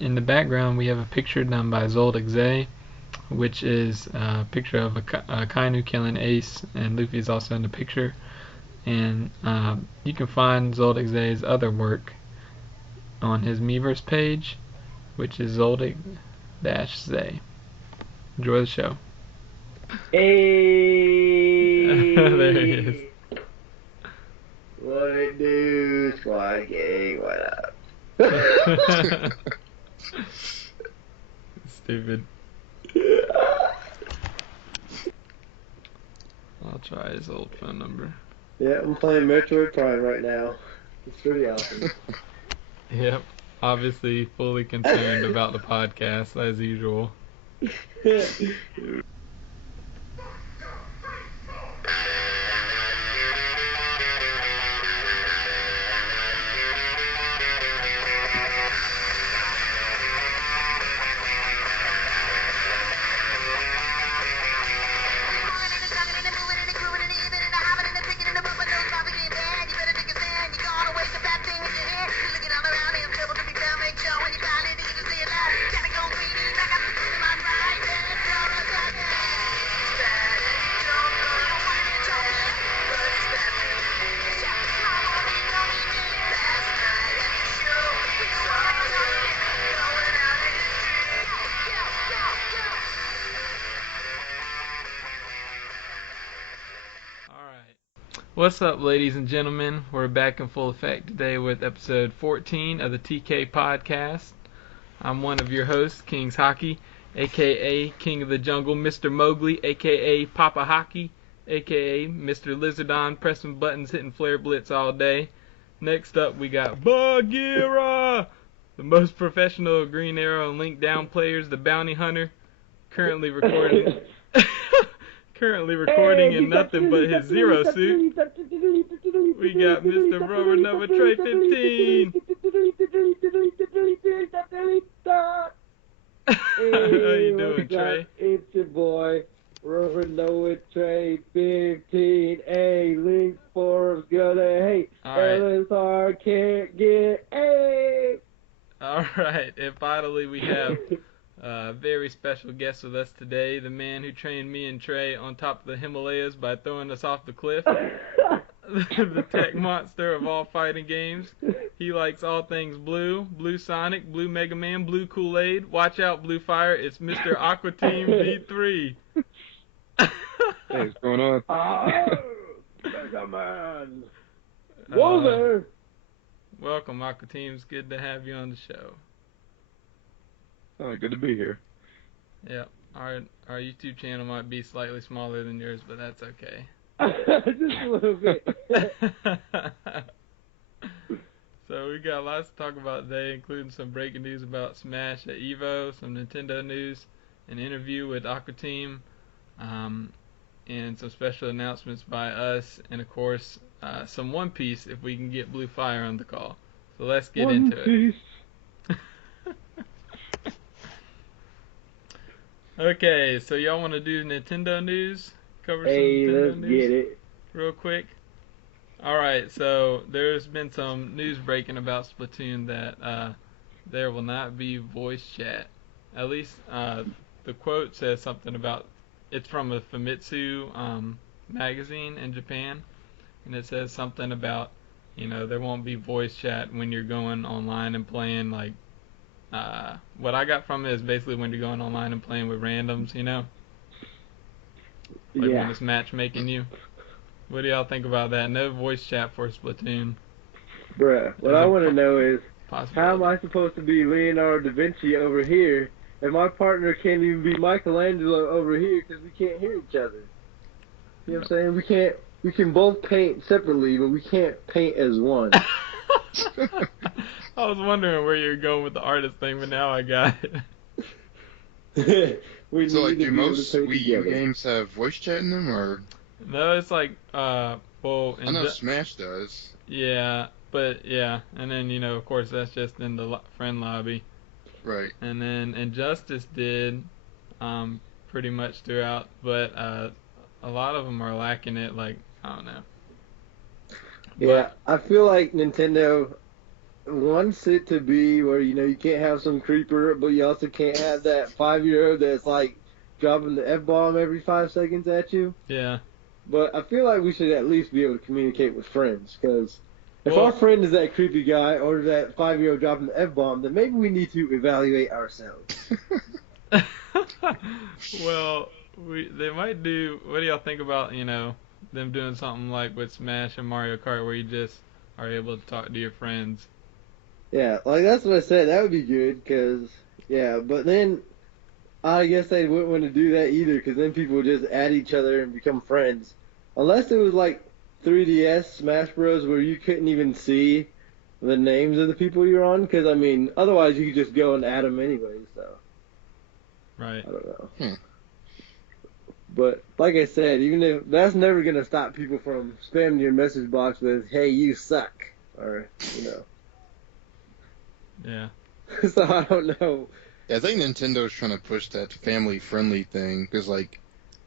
In the background, we have a picture done by Zelda, which is a picture of a Kainu killing Ace, and Luffy is also in the picture. And you can find Zelda's other work on his Miiverse page, which is Zelda-Zay. Enjoy the show. Hey! There he is. What it do, Squad Gang? What up? Stupid. I'll try his old phone number. Yeah, I'm playing Metroid Prime right now. It's pretty awesome. Yep. Obviously fully concerned about the podcast as usual. What's up, ladies and gentlemen? We're back in full effect today with episode 14 of the TK Podcast. I'm one of your hosts, KingsHaki, aka King of the Jungle, Mr. Mowgli, aka Papa Hockey, aka Mr. Lizardon, pressing buttons, hitting Flare Blitz all day. Next up, we got Bagheera, the most professional Green Arrow and Link Down players, the Bounty Hunter, currently recording. Currently recording in nothing but his Zero suit. We got Mr. RoronoaTrey15. How you doing, Trey? It's your boy, RoronoaTrey15. Hey, Link 4's gonna hate. LSR can't get A. Alright, and finally we have a very special guest with us today, the man who trained me and Trey on top of the Himalayas by throwing us off the cliff. The tech monster of all fighting games. He likes all things blue, Blue Sonic, Blue Mega Man, Blue Kool-Aid. Watch out, Blue Fire, it's Mr. AquateamV3. Hey, what's going on? Mega Man! Whoa there! Welcome, AquaTeam. It's good to have you on the show. Oh, good to be here. Yep. Our YouTube channel might be slightly smaller than yours, but that's okay. Just a little bit. So we got lots to talk about today, including some breaking news about Smash at EVO, some Nintendo news, an interview with AquaTeam, and some special announcements by us, and of course, some One Piece if we can get Blue Fire on the call. So let's get into it. Okay, so y'all want to do Nintendo news? Cover some Nintendo news? Get it. Real quick. Alright, so there's been some news breaking about Splatoon that there will not be voice chat. At least the quote says something about, it's from a Famitsu magazine in Japan, and it says something about, there won't be voice chat when you're going online and playing, like, what I got from it is basically when you're going online and playing with randoms, Like when it's matchmaking you. What do y'all think about that? No voice chat for Splatoon. Bruh, what I want to know is, how am I supposed to be Leonardo da Vinci over here, and my partner can't even be Michelangelo over here because we can't hear each other? You know what I'm saying? We can both paint separately, but we can't paint as one. I was wondering where you were going with the artist thing, but now I got it. So, like, do most Wii U games have voice chat in them, or? No, it's like, I know Smash does. Yeah, but yeah, and then, of course, that's just in the friend lobby. Right. And then Injustice did, pretty much throughout, but a lot of them are lacking it, like, I don't know. Yeah, I feel like Nintendo wants it to be where, you can't have some creeper, but you also can't have that 5-year-old that's like dropping the F-bomb every 5 seconds at you. Yeah. But I feel like we should at least be able to communicate with friends, because if our friend is that creepy guy or that 5-year-old dropping the F-bomb, then maybe we need to evaluate ourselves. Well, they might do. What do y'all think about them doing something like with Smash and Mario Kart, where you just are able to talk to your friends? Yeah, like that's what I said. That would be good, because but then I guess they wouldn't want to do that either, because then people would just add each other and become friends. Unless it was like 3DS Smash Bros. Where you couldn't even see the names of the people you're on, because I mean, otherwise you could just go and add them anyway. So Right. I don't know. But like I said, even if that's never gonna stop people from spamming your message box with "Hey, you suck," or Yeah. So I don't know. Yeah, I think Nintendo's trying to push that family-friendly thing, because, like,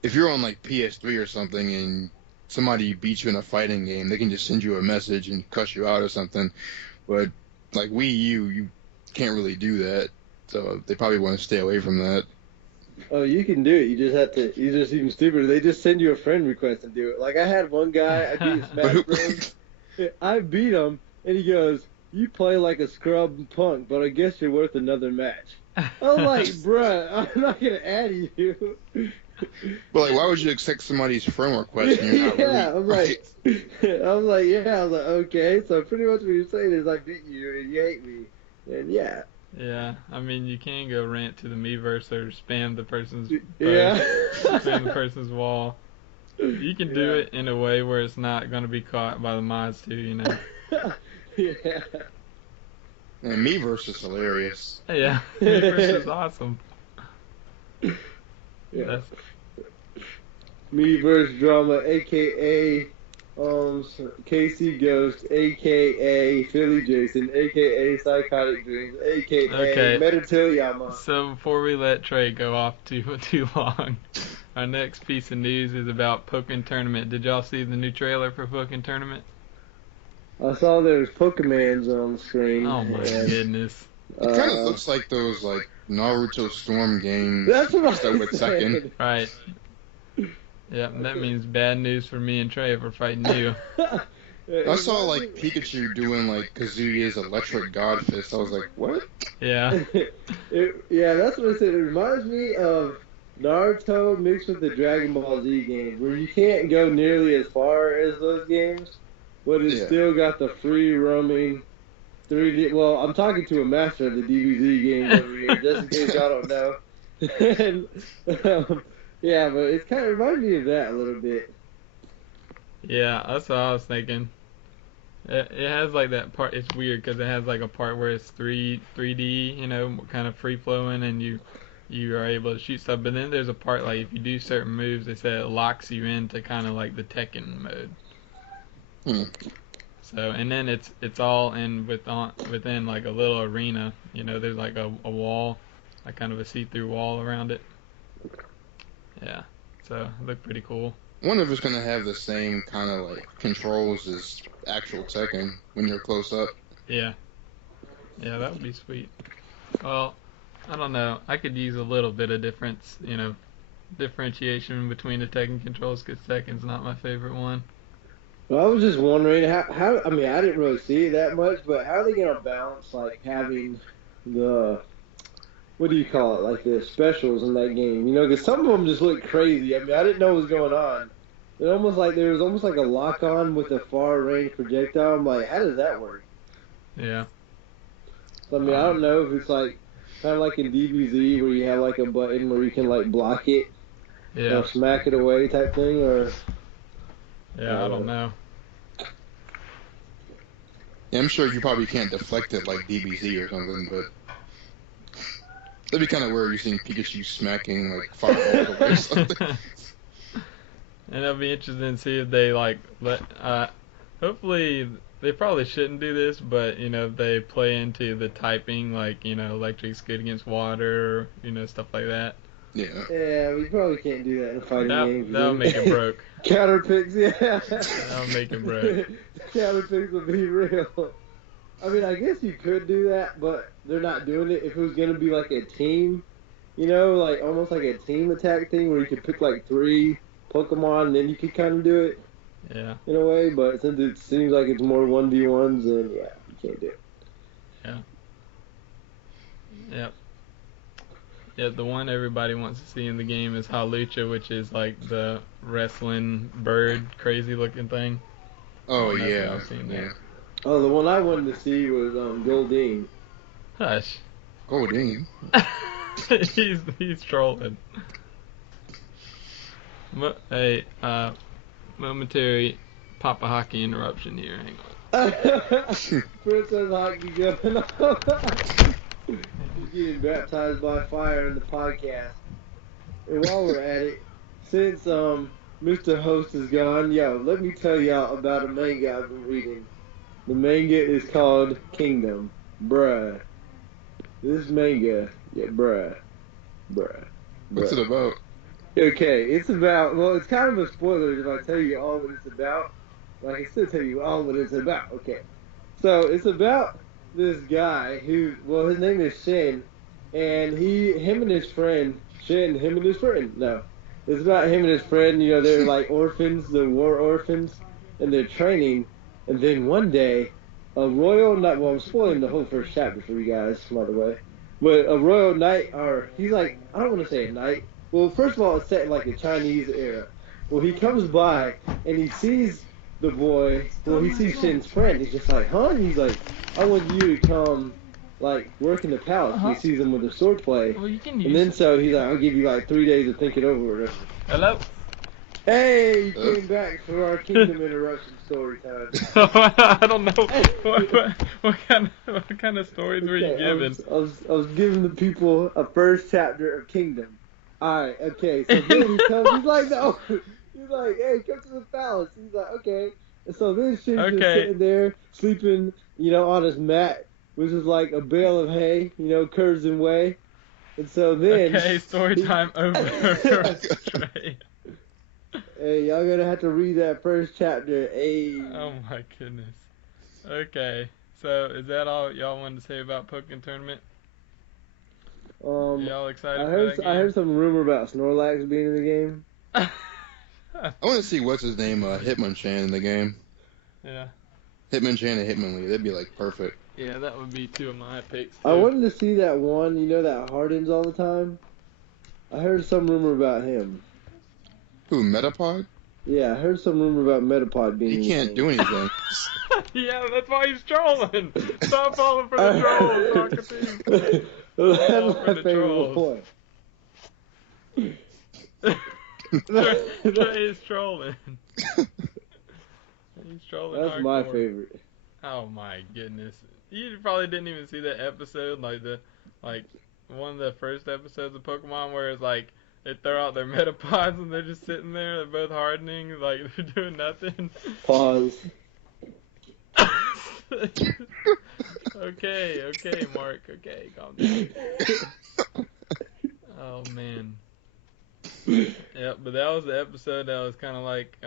if you're on, like, PS3 or something and somebody beats you in a fighting game, they can just send you a message and cuss you out or something. But, like, Wii U, you can't really do that, so they probably want to stay away from that. Oh, you can do it. You just have to. You're just even stupider. They just send you a friend request and do it. Like, I had one guy, I beat Smash Bros. I beat him, and he goes, "You play like a scrub punk, but I guess you're worth another match." I'm like, bruh, I'm not gonna add you. But, like, why would you accept somebody's friend request when you're not really... I'm like, okay, so pretty much what you're saying is I beat you and you hate me, and yeah. Yeah, I mean, you can go rant to the Miiverse or spam the person's spam the person's wall. You can do it in a way where it's not going to be caught by the mods too, Yeah. And Miiverse is hilarious. Yeah, Miiverse is awesome. Yeah. Miiverse drama, aka Casey Ghost, aka Philly Jason, aka Psychotic Dreams, aka Meditiliama. So before we let Trey go off too long, our next piece of news is about Pokken Tournament. Did y'all see the new trailer for Pokken Tournament? I saw there's Pokemans on the screen. Oh my goodness. It kind of looks like those like Naruto Storm games. That's what I was saying. Right. Yeah, that means bad news for me and Trey if we're fighting you. I saw like Pikachu doing like Kazuya's electric god fist. I was like, what? Yeah. Yeah, that's what I said. It reminds me of Naruto mixed with the Dragon Ball Z games, where you can't go nearly as far as those games, but it's still got the free roaming 3D. Well, I'm talking to a master of the DBZ games over here, just in case y'all don't know. And, yeah, but it kind of reminds me of that a little bit. Yeah, that's what I was thinking. It has like that part. It's weird because it has like a part where it's 3D, kind of free flowing, and you are able to shoot stuff. But then there's a part like if you do certain moves, they say it locks you into kind of like the Tekken mode. So and then it's all within like a little arena. There's like a wall, like kind of a see-through wall around it. Yeah, so it looked pretty cool. I wonder if it's gonna have the same kind of like controls as actual Tekken when you're close up. Yeah, that would be sweet. Well, I don't know. I could use a little bit of differentiation between the Tekken controls because Tekken's not my favorite one. Well, I was just wondering how. I mean, I didn't really see it that much, but how are they gonna balance like having the what do you call it, like the specials in that game? Because some of them just look crazy. I mean, I didn't know what was going on. There was almost like a lock-on with a far-range projectile. I'm like, how does that work? Yeah. So, I mean, I don't know if it's like kind of like in DBZ where you have like a button where you can like block it, or smack it away type thing, or. Yeah, I don't know. Yeah, I'm sure you probably can't deflect it like DBZ or something, but. That'd be kind of weird, you seeing Pikachu smacking like fireballs away or something. And it'll be interesting to see if they hopefully they probably shouldn't do this, but they play into the typing, like electric's good against water, stuff like that. Yeah. Yeah, we probably can't do that in a fighting game. That'll make it broke. Counter picks, yeah. That'll make it broke. Counter picks will be real. I mean, I guess you could do that, but they're not doing it. If it was going to be like a team, you know, like almost like a team attack thing where you could pick like 3 Pokemon and then you could kind of do it. Yeah. In a way, but since it seems like it's more 1v1s, then yeah, you can't do it. Yeah. Yep. Yeah, the one everybody wants to see in the game is Hawlucha, which is like the wrestling bird, crazy looking thing. Oh yeah. I've seen that. Oh, the one I wanted to see was Goldeen. Hush. Goldeen. he's trolling. Hey, momentary Papa Hockey interruption here. Hang on. Princess Hockey going on. He's getting baptized by fire in the podcast. And while we're at it, since Mr. Host is gone, yo, let me tell y'all about a manga I've been reading. The manga is called Kingdom. Bruh. This manga, yeah, bruh. What's it about? Okay, it's about, well, it's kind of a spoiler if I tell you all what it's about. But I can still tell you all what it's about. Okay. So, it's about this guy who, well, his name is Shin, and him and his friend, no. It's about him and his friend, you know, they're like orphans, the war orphans, and they're training, and then one day, a royal knight, well, I'm spoiling the whole first chapter for you guys, by the way, but a royal knight, or he's like, I don't want to say a knight. Well, first of all, it's set in like a Chinese era. Well, he comes by and he sees the boy. Well, he sees Shin's friend. He's just like, huh? And he's like, I want you to come, like, work in the palace. He sees him with a sword play. Well, you can use and then so he's like, I'll give you like 3 days to think it over. Hello? Hey, you came back for our Kingdom interruption story time. I don't know. What kind of stories were you giving? I was giving the people a first chapter of Kingdom. Alright, okay, so then he comes, he's like, no. He's like, hey, come to the palace. He's like, okay. And so then Shin's just sitting there, sleeping, you know, on his mat, which is like a bale of hay, you know, curves and way. And so then... Okay, story time over. Hey, y'all gonna have to read that first chapter. Hey. Oh my goodness. Okay, so is that all y'all wanted to say about Pokken Tournament? Y'all excited for that game? I heard some rumor about Snorlax being in the game. I want to see what's his name, Hitmonchan in the game. Yeah. Hitmonchan and Hitmonlee, that'd be like perfect. Yeah, that would be 2 of my picks too. I wanted to see that one, you know, that hardens all the time. I heard some rumor about him. Who, Metapod? Yeah, I heard some rumor about Metapod being in the game. He can't do anything. Yeah, that's why he's trolling. Stop falling for the trolls, Aquateam. That's my favorite point. Trey is trolling. He's trolling. That's hardcore. my favorite. Oh my goodness! You probably didn't even see that episode, like one of the first episodes of Pokemon, where it's like they throw out their Metapods and they're just sitting there, they're both hardening, like they're doing nothing. Pause. Okay, Mark. Okay, calm down. Oh man. Yeah, but that was the episode that was kind of like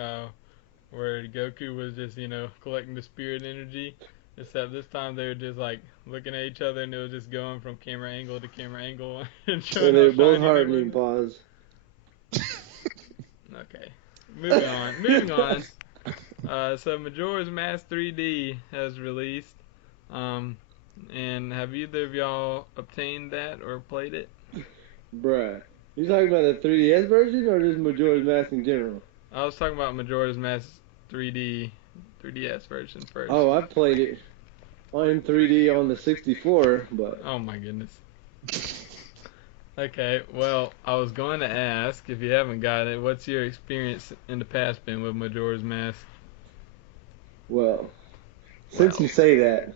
where Goku was just, you know, collecting the spirit energy. Except this time they were just like looking at each other and it was just going from camera angle to camera angle and showing. And they're both hardening. Pause. Okay, moving on. So Majora's Mask 3D has released. And have either of y'all obtained that or played it? Bruh. You talking about the 3DS version or just Majora's Mask in general? I was talking about Majora's Mask 3DS version first. Oh, I played it in 3D on the 64, but... Oh my goodness. Okay, well, I was going to ask, if you haven't got it, what's your experience in the past been with Majora's Mask? Well, since you say that,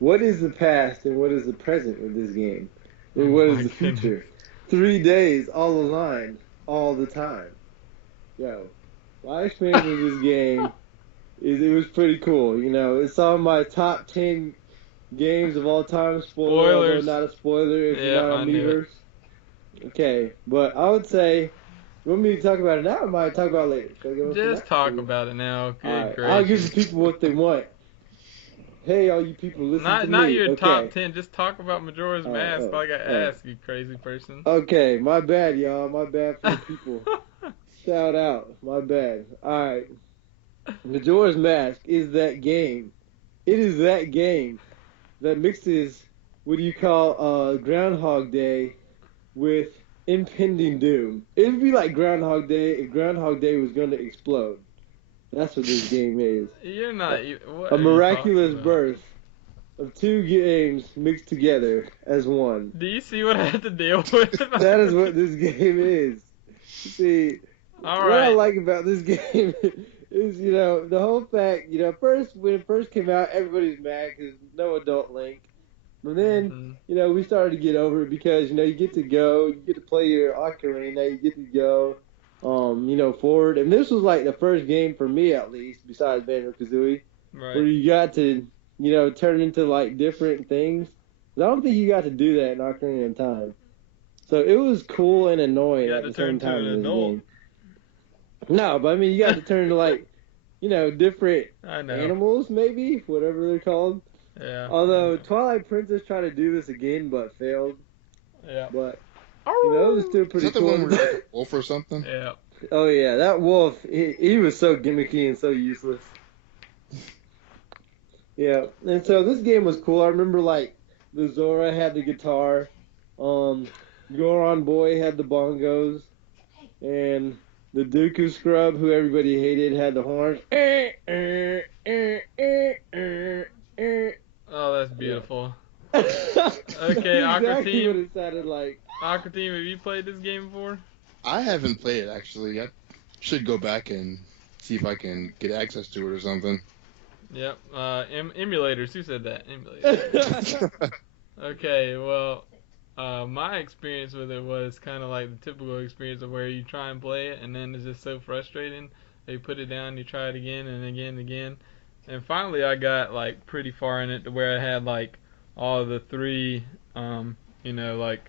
what is the past and what is the present with this game? And what is the future? 3 days, all aligned, all the time. Yo, my experience with this game it was pretty cool. You know, it's on my top 10 games of all time. Spoilers. Although not a spoiler if you're not on Miiverse. Okay, but I would say, you want me to talk about it now or might I talk about it later? Just talk about it now. Good gracious. I'll give the people what they want. hey, all you people, listen to me. Not your okay. top 10. Just talk about Majora's Mask like I asked, you crazy person. Okay, my bad, y'all. My bad for the people. Shout out. My bad. All right. Majora's Mask is that game. It is that game that mixes what you call Groundhog Day with impending doom. It would be like Groundhog Day if Groundhog Day was going to explode. That's what this game is. You're not. A miraculous birth of two games mixed together as one. Do you see what I have to deal with? That is what this game is. See, what I like about this game is, the whole fact, when it first came out, everybody's mad because no adult Link. But then, we started to get over it because, you get to go, you get to play your ocarina, you get to go, forward. And this was like the first game for me, at least, besides Banjo-Kazooie, where you got to, turn into like different things. I don't think you got to do that in Ocarina of Time. So it was cool and annoying at the same time in this game. No, but I mean, you got to turn to like, different animals, maybe, whatever they're called. Yeah. Although Twilight Princess tried to do this again, but failed. Yeah. But it was still pretty cool. Is that the one where like a wolf or something? Yeah. Oh yeah, that wolf. He was so gimmicky and so useless. Yeah, and so this game was cool. I remember like the Zora had the guitar, Goron Boy had the bongos, and the Dooku Scrub, who everybody hated, had the horns. Oh, that's beautiful. Yeah. Okay, exactly what it sounded like. AquateamV, have you played this game before? I haven't played it, actually. I should go back and see if I can get access to it or something. Yep. Emulators. Who said that? Emulators. Okay, well, my experience with it was kind of like the typical experience of where you try and play it, and then it's just so frustrating. You put it down, you try it again and again and again. And finally I got like pretty far in it to where I had like all the three, like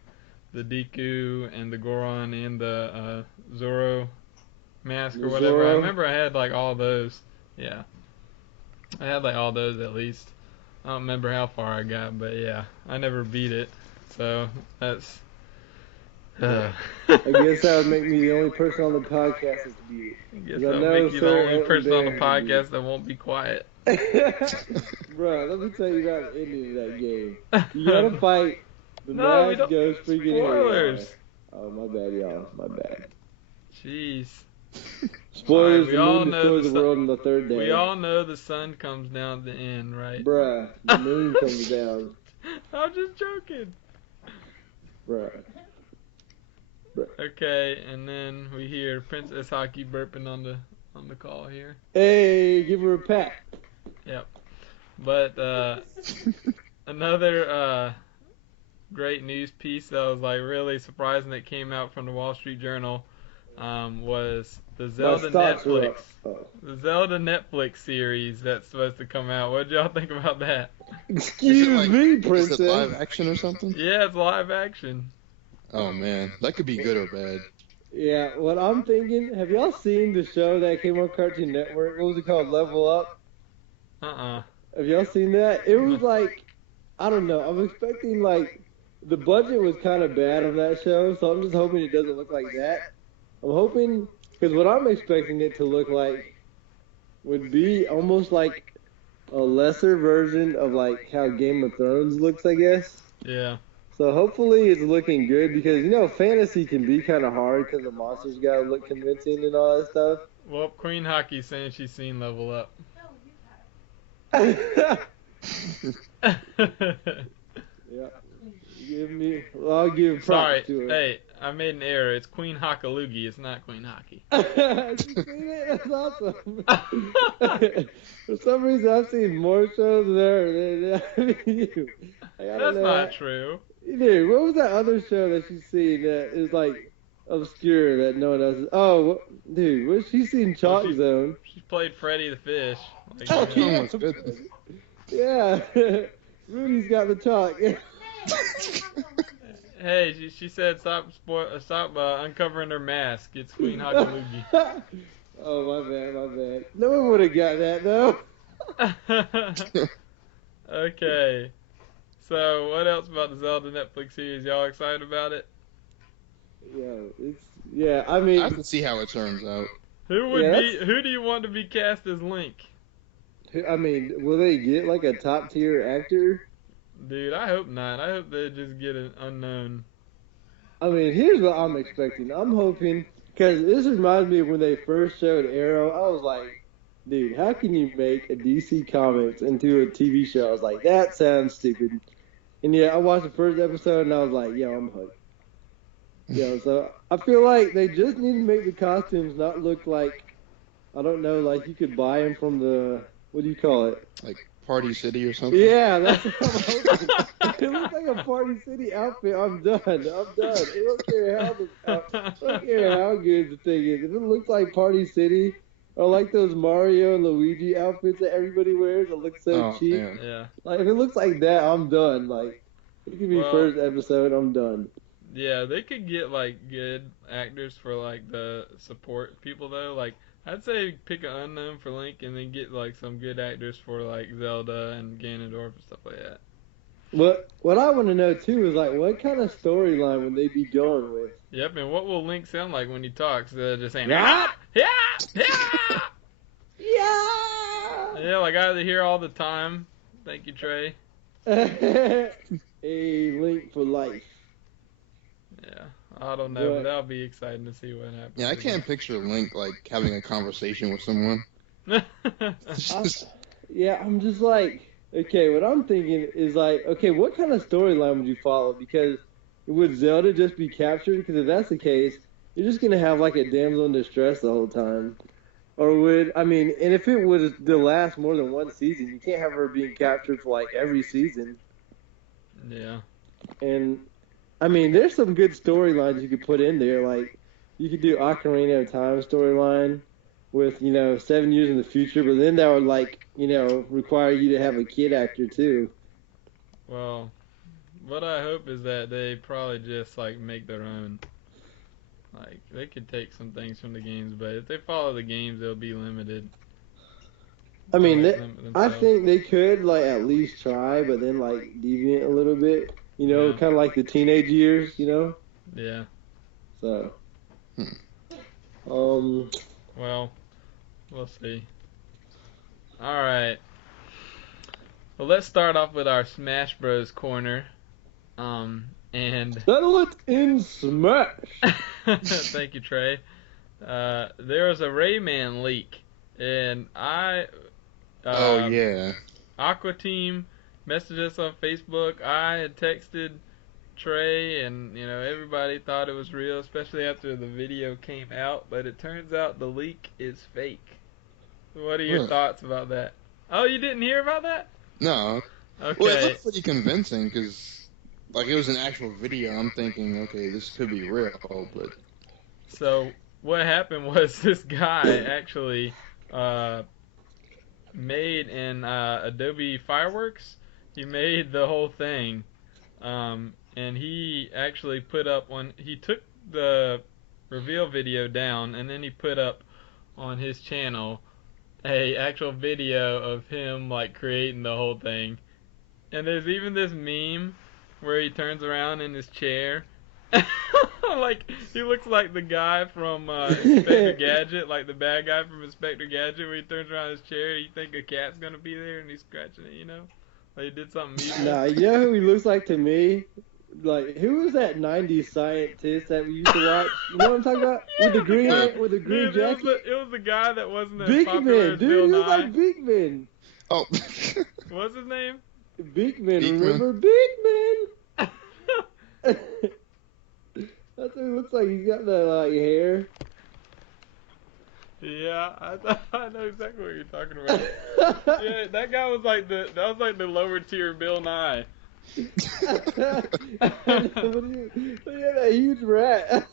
the Deku and the Goron and the Zoro mask or whatever. I remember I had like all those. Yeah. I had like all those at least. I don't remember how far I got, but yeah, I never beat it. So that's. I guess that would make me the only person on the podcast that's beat. I guess that would make you the only person on the podcast that won't be quiet. Bro, let me tell you about the ending of that game. You gotta fight the mask ghost freaking spoilers. Oh, my bad, y'all. My bad. Jeez. Spoilers, the moon destroys the world on the third day. We all know the sun comes down at the end, right? Bruh, the moon comes down. I'm just joking. Bruh. Okay, and then we hear Princess Hockey burping on the call here. Hey, give her a pat. Yep. But another great news piece that was like really surprising that came out from the Wall Street Journal was the Zelda Netflix series that's supposed to come out. What did y'all think about that? Excuse me, Princess. Is it live action or something? Yeah, it's live action. Oh man, that could be good or bad. Yeah, what I'm thinking, have y'all seen the show that came on Cartoon Network? What was it called? Level Up? Have y'all seen that? It was like, I don't know, I'm expecting like, the budget was kind of bad on that show, so I'm just hoping it doesn't look like that. I'm hoping, because what I'm expecting it to look like would be almost like a lesser version of like how Game of Thrones looks, I guess. Yeah. So hopefully it's looking good because, fantasy can be kind of hard because the monsters got to look convincing and all that stuff. Well, KingsHaki's saying she's seen Level Up. Yeah. I'll give props to her. Hey, I made an error. It's Queen Hakalugi. It's not KingsHaki. Have you seen it? That's awesome. For some reason, I've seen more shows there than you. That's not true. Dude, what was that other show that she's seen that is like obscure that no one else? Oh, dude, what's she seen? Chalk Zone. She played Freddy the Fish. Yeah, Rudy's got the chalk. Hey, she said stop uncovering her mask. It's Queen Hakalugi. Oh, my bad. No one would have got that, though. Okay. So, what else about the Zelda Netflix series? Y'all excited about it? I mean, I have to see how it turns out. Who do you want to be cast as Link? I mean, will they get like a top tier actor? Dude, I hope not. I hope they just get an unknown. I mean, here's what I'm expecting. I'm hoping, because this reminds me of when they first showed Arrow. I was like, dude, how can you make a DC Comics into a TV show? I was like, that sounds stupid. And yeah, I watched the first episode and I was like, yo, I'm hooked. So I feel like they just need to make the costumes not look like, I don't know, like you could buy them from the, what do you call it? Like Party City or something? Yeah, that's what I'm hoping. If it looks like a Party City outfit, I'm done. I don't care how good the thing is. If it looks like Party City, or like those Mario and Luigi outfits that everybody wears that look so cheap. Yeah. Like, if it looks like that, I'm done. Like, it could be first episode, I'm done. Yeah, they could get, like, good actors for, like, the support people, though. Like, I'd say pick an unknown for Link and then get, like, some good actors for, like, Zelda and Ganondorf and stuff like that. What I want to know, too, is, like, what kind of storyline would they be going with? Yep, and what will Link sound like when he talks? Just saying, yeah! Yeah! Yeah! Yeah, like I hear all the time. Thank you, Trey. A Link for life. Yeah, I don't know, but that'll be exciting to see what happens. Yeah, I can't picture Link, like, having a conversation with someone. I'm just like, okay, what I'm thinking is like, okay, what kind of storyline would you follow? Because would Zelda just be captured? Because if that's the case, you're just going to have like a damsel in distress the whole time. Or and if it was to last more than one season, you can't have her being captured for like every season. Yeah. And I mean, there's some good storylines you could put in there. Like, you could do Ocarina of Time storyline with, 7 years in the future, but then that would, like, require you to have a kid actor, too. Well, what I hope is that they probably just, like, make their own. Like, they could take some things from the games, but if they follow the games, they'll be limited. I mean, I think they could, like, at least try, but then, like, deviate a little bit. Kind of like the teenage years, Yeah. So. Well, we'll see. Alright. Well, let's start off with our Smash Bros. Corner. And settle it in Smash! Thank you, Trey. There was a Rayman leak, and AquateamV3 messaged us on Facebook. I had texted Trey, and everybody thought it was real, especially after the video came out. But it turns out the leak is fake. What are your thoughts about that? Oh, you didn't hear about that? No. Okay. Well, it looked pretty convincing because, like, it was an actual video. I'm thinking, okay, this could be real, but. So what happened was this guy actually made in Adobe Fireworks. He made the whole thing, and he actually put up he took the reveal video down, and then he put up on his channel a actual video of him like creating the whole thing. And there's even this meme where he turns around in his chair. Like, he looks like the guy from Inspector Gadget, like the bad guy from Inspector Gadget, where he turns around his chair, you think a cat's gonna be there, and he's scratching it, Like, he did something evil. Nah, you know who he looks like to me? Like, who was that 90s scientist that we used to watch? You know what I'm talking about? With the green jacket? It was the guy that wasn't as Beakman, popular as dude, Bill he was Nye. like Beakman. Oh. What's his name? Beakman. Remember Beakman? That's what he looks like. He's got the hair. Yeah, I know exactly what you're talking about. Yeah, that guy was like the lower tier Bill Nye. But he had that huge rat.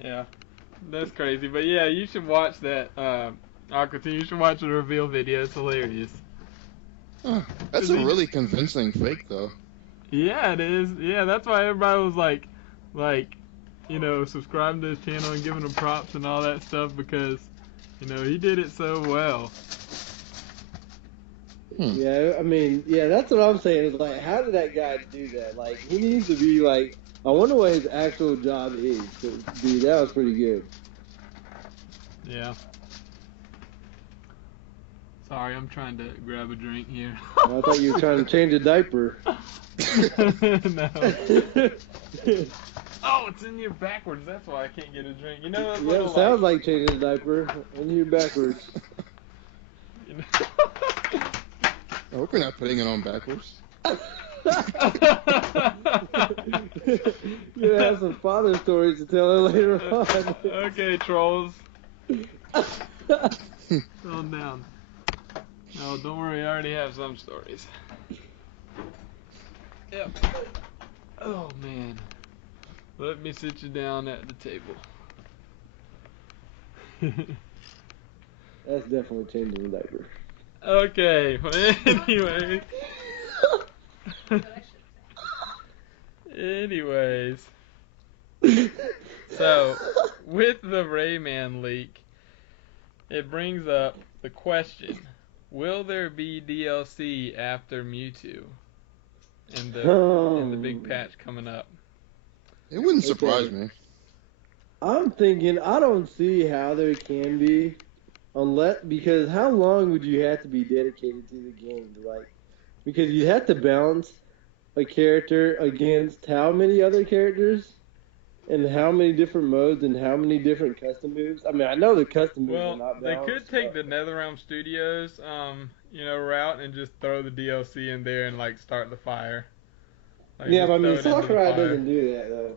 Yeah, that's crazy. But yeah, you should watch that. AquateamV3, you should watch the reveal video. It's hilarious. That's a really convincing fake, though. Yeah, it is. Yeah, that's why everybody was like, subscribing to his channel and giving him props and all that stuff, because You know, he did it so well. Yeah, I mean, yeah, that's what I'm saying. Is like, how did that guy do that? Like, he needs to be like, I wonder what his actual job is. 'Cause, dude, that was pretty good. Yeah. Sorry, I'm trying to grab a drink here. I thought you were trying to change a diaper. No. Oh, it's in here backwards. That's why I can't get a drink. You know, Yeah, it sounds like changing a diaper. In here backwards. You know? I hope you're not putting it on backwards. You're gonna have some father stories to tell her later on. Okay, trolls. Calm down. No, don't worry, I already have some stories. Yep. Oh, man. Let me sit you down at the table. That's definitely changing the diaper. Okay, anyway. Anyways. So, with the Rayman leak, it brings up the question, will there be DLC after Mewtwo in the big patch coming up? It wouldn't surprise me. I'm thinking, I don't see how there can be, because how long would you have to be dedicated to the game? Because you have to balance a character against how many other characters? And how many different modes and how many different custom moves? I mean, I know the custom moves are not balanced. They could take the NetherRealm Studios, route and just throw the DLC in there and like start the fire. Like, yeah, but I mean, Sakurai doesn't do that though.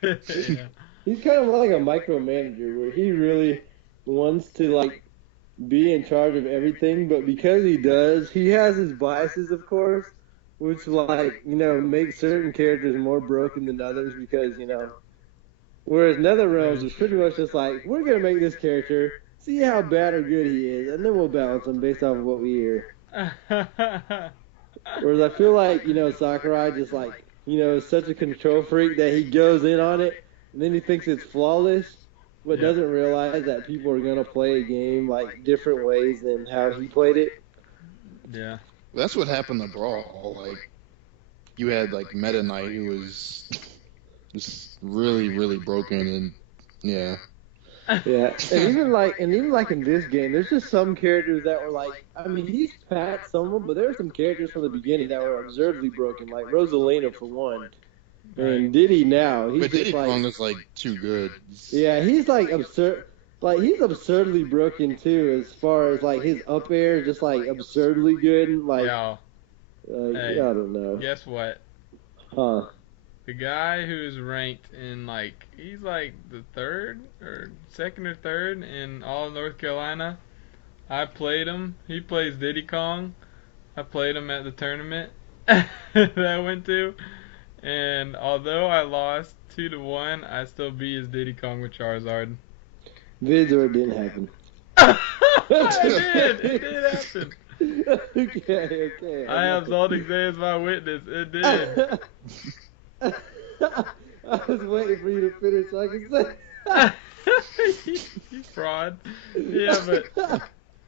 Yeah. He's kind of like a micromanager where he really wants to like be in charge of everything, but because he has his biases, of course. Which, makes certain characters more broken than others because, whereas NetherRealms is pretty much just like, we're going to make this character, see how bad or good he is, and then we'll balance him based off of what we hear. Whereas I feel like, Sakurai just is such a control freak that he goes in on it, and then he thinks it's flawless, but doesn't realize that people are going to play a game, different ways than how he played it. Yeah. That's what happened to Brawl. You had Meta Knight who was just really, really broken, and yeah. Yeah, and even in this game, there's just some characters that were he's patched some of them, but there are some characters from the beginning that were absurdly broken, like Rosalina for one, and Diddy now. But Diddy Kong is too good. Yeah, he's absurd. He's absurdly broken too, as far as his up air is just absurdly good. Yo. Hey, I don't know. Guess what? Huh? The guy who's ranked in he's the third or second or third in all of North Carolina. I played him. He plays Diddy Kong. I played him at the tournament that I went to, and although I lost 2-1, I still beat his Diddy Kong with Charizard. Vids or it didn't happen. It did happen. Okay. I have Zoldy's as my witness. It did. I was waiting for you to finish so I could say. You fraud.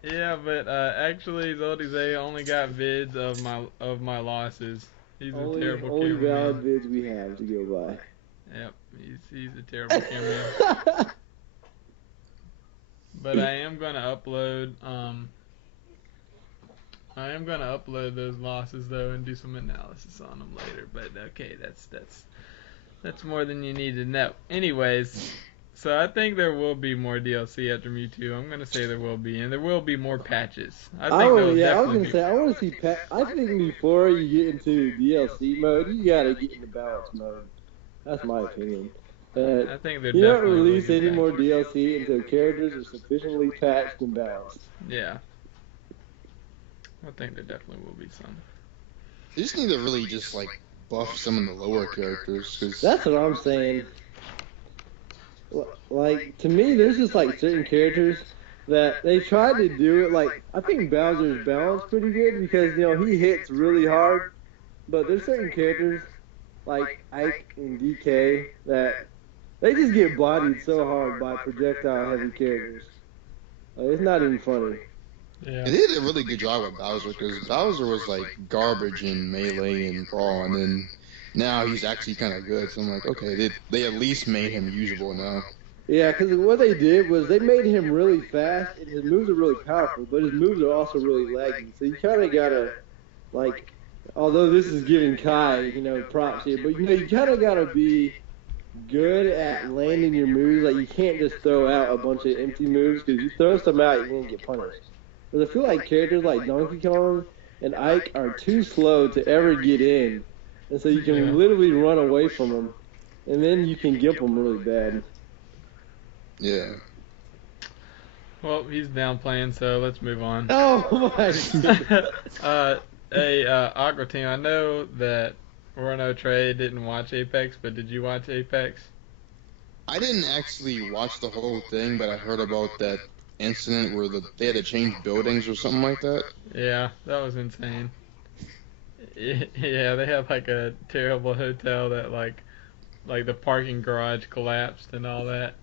Yeah, but actually Zoldy's only got vids of my losses. He's a terrible only cameraman. valid vids we have to go by. Yep, he's a terrible cameraman. But I am gonna upload those losses though and do some analysis on them later. But okay, that's more than you need to know. Anyways, so I think there will be more DLC after Mewtwo. I'm gonna say there will be, and there will be more patches. I was gonna say I want to see I think before you get into DLC mode, you gotta get into balance mode. That's my opinion. I think they're you don't release any more DLC until characters are sufficiently patched and balanced. Yeah. I think there definitely will be some. You just need to really just buff some of the lower characters. Cause that's what I'm saying. To me, there's just certain characters that they try to do it. I think Bowser's balanced pretty good because he hits really hard, but there's certain characters like Ike and DK that they just get bodied so hard by projectile heavy characters. It's not even funny. Yeah. They did a really good job with Bowser, because Bowser was like garbage in Melee and Brawl, and then now he's actually kind of good. So I'm like, okay, they at least made him usable now. Yeah, because what they did was they made him really fast, and his moves are really powerful, but his moves are also really laggy. So you kind of gotta, like, although this is giving Kai, props here, but you kind of gotta be good at landing your moves. Like, you can't just throw out a bunch of empty moves, because you throw some out, you're gonna get punished. But I feel like characters like Donkey Kong and Ike are too slow to ever get in, and so you can literally run away from them, and then you can gimp them really bad. Yeah. Well, he's down playing, so let's move on. Oh my God. Aqua Team, I know that RoronoaTrey didn't watch Apex, but did you watch Apex? I didn't actually watch the whole thing, but I heard about that incident where they had to change buildings or something like that. Yeah, that was insane. Yeah, they had like a terrible hotel that like the parking garage collapsed and all that.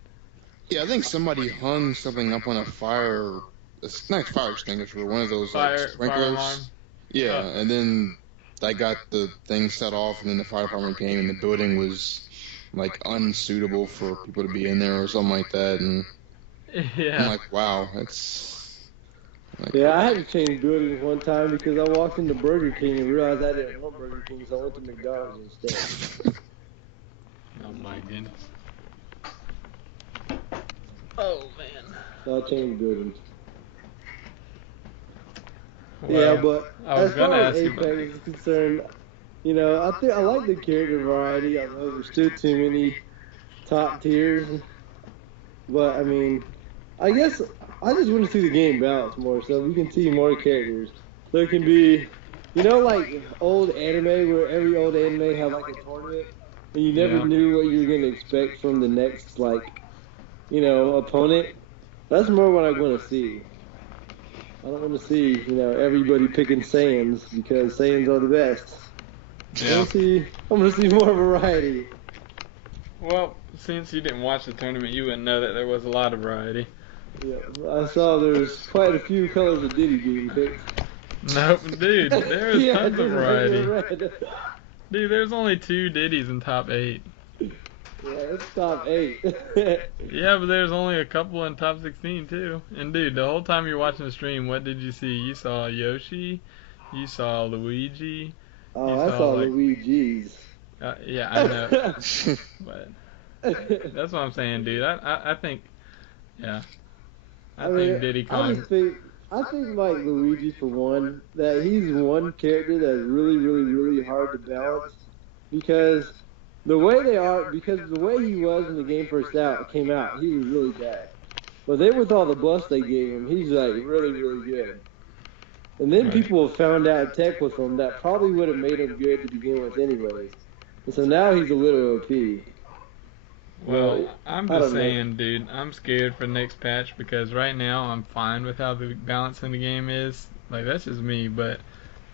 Yeah, I think somebody hung something up on a fire. It's not a fire extinguisher, one of those like sprinklers. Fire alarm. Yeah, and then I got the thing set off, and then the fire department came, and the building was like unsuitable for people to be in there or something like that. And yeah. I'm like, wow, that's. Like, yeah, I had to change buildings one time because I walked into Burger King and realized I didn't want Burger King, so I went to McDonald's instead. Oh my goodness. Oh man. So I changed buildings. Well, Yeah, but I was as far gonna as ask you Apex about is concerned, I think I like the character variety. I've understood too many top tiers, but I mean, I guess I just want to see the game balance more, so we can see more characters. So it can be, like old anime where every old anime had like a tournament, and you never knew what you were gonna expect from the next opponent. That's more what I want to see. I don't want to see, everybody picking Saiyans because Saiyans are the best. Yeah. I'm gonna see more variety. Well, since you didn't watch the tournament, you wouldn't know that there was a lot of variety. Yeah, I saw there's quite a few colors of Diddy being picked. Nope, dude, there's tons of variety. Red. Dude, there's only 2 Diddies in top 8. Yeah, it's top 8. Yeah, but there's only a couple in top 16 too. And dude, the whole time you're watching the stream, what did you see? You saw Yoshi, you saw Luigi. Oh, I saw Luigi's. Yeah, I know. But that's what I'm saying, dude. I think, yeah. I think Diddy Kong. I think like Luigi for one, that he's one character that's really, really, really hard to balance because the way he was when the game first came out, he was really bad. But then with all the buffs they gave him, he's like really, really good. And then people have found out tech with him that probably would have made him good to begin with anyways. And so now he's a little OP. Well, I'm just saying, dude, I'm scared for the next patch because right now I'm fine with how the balance in the game is. Like, that's just me, but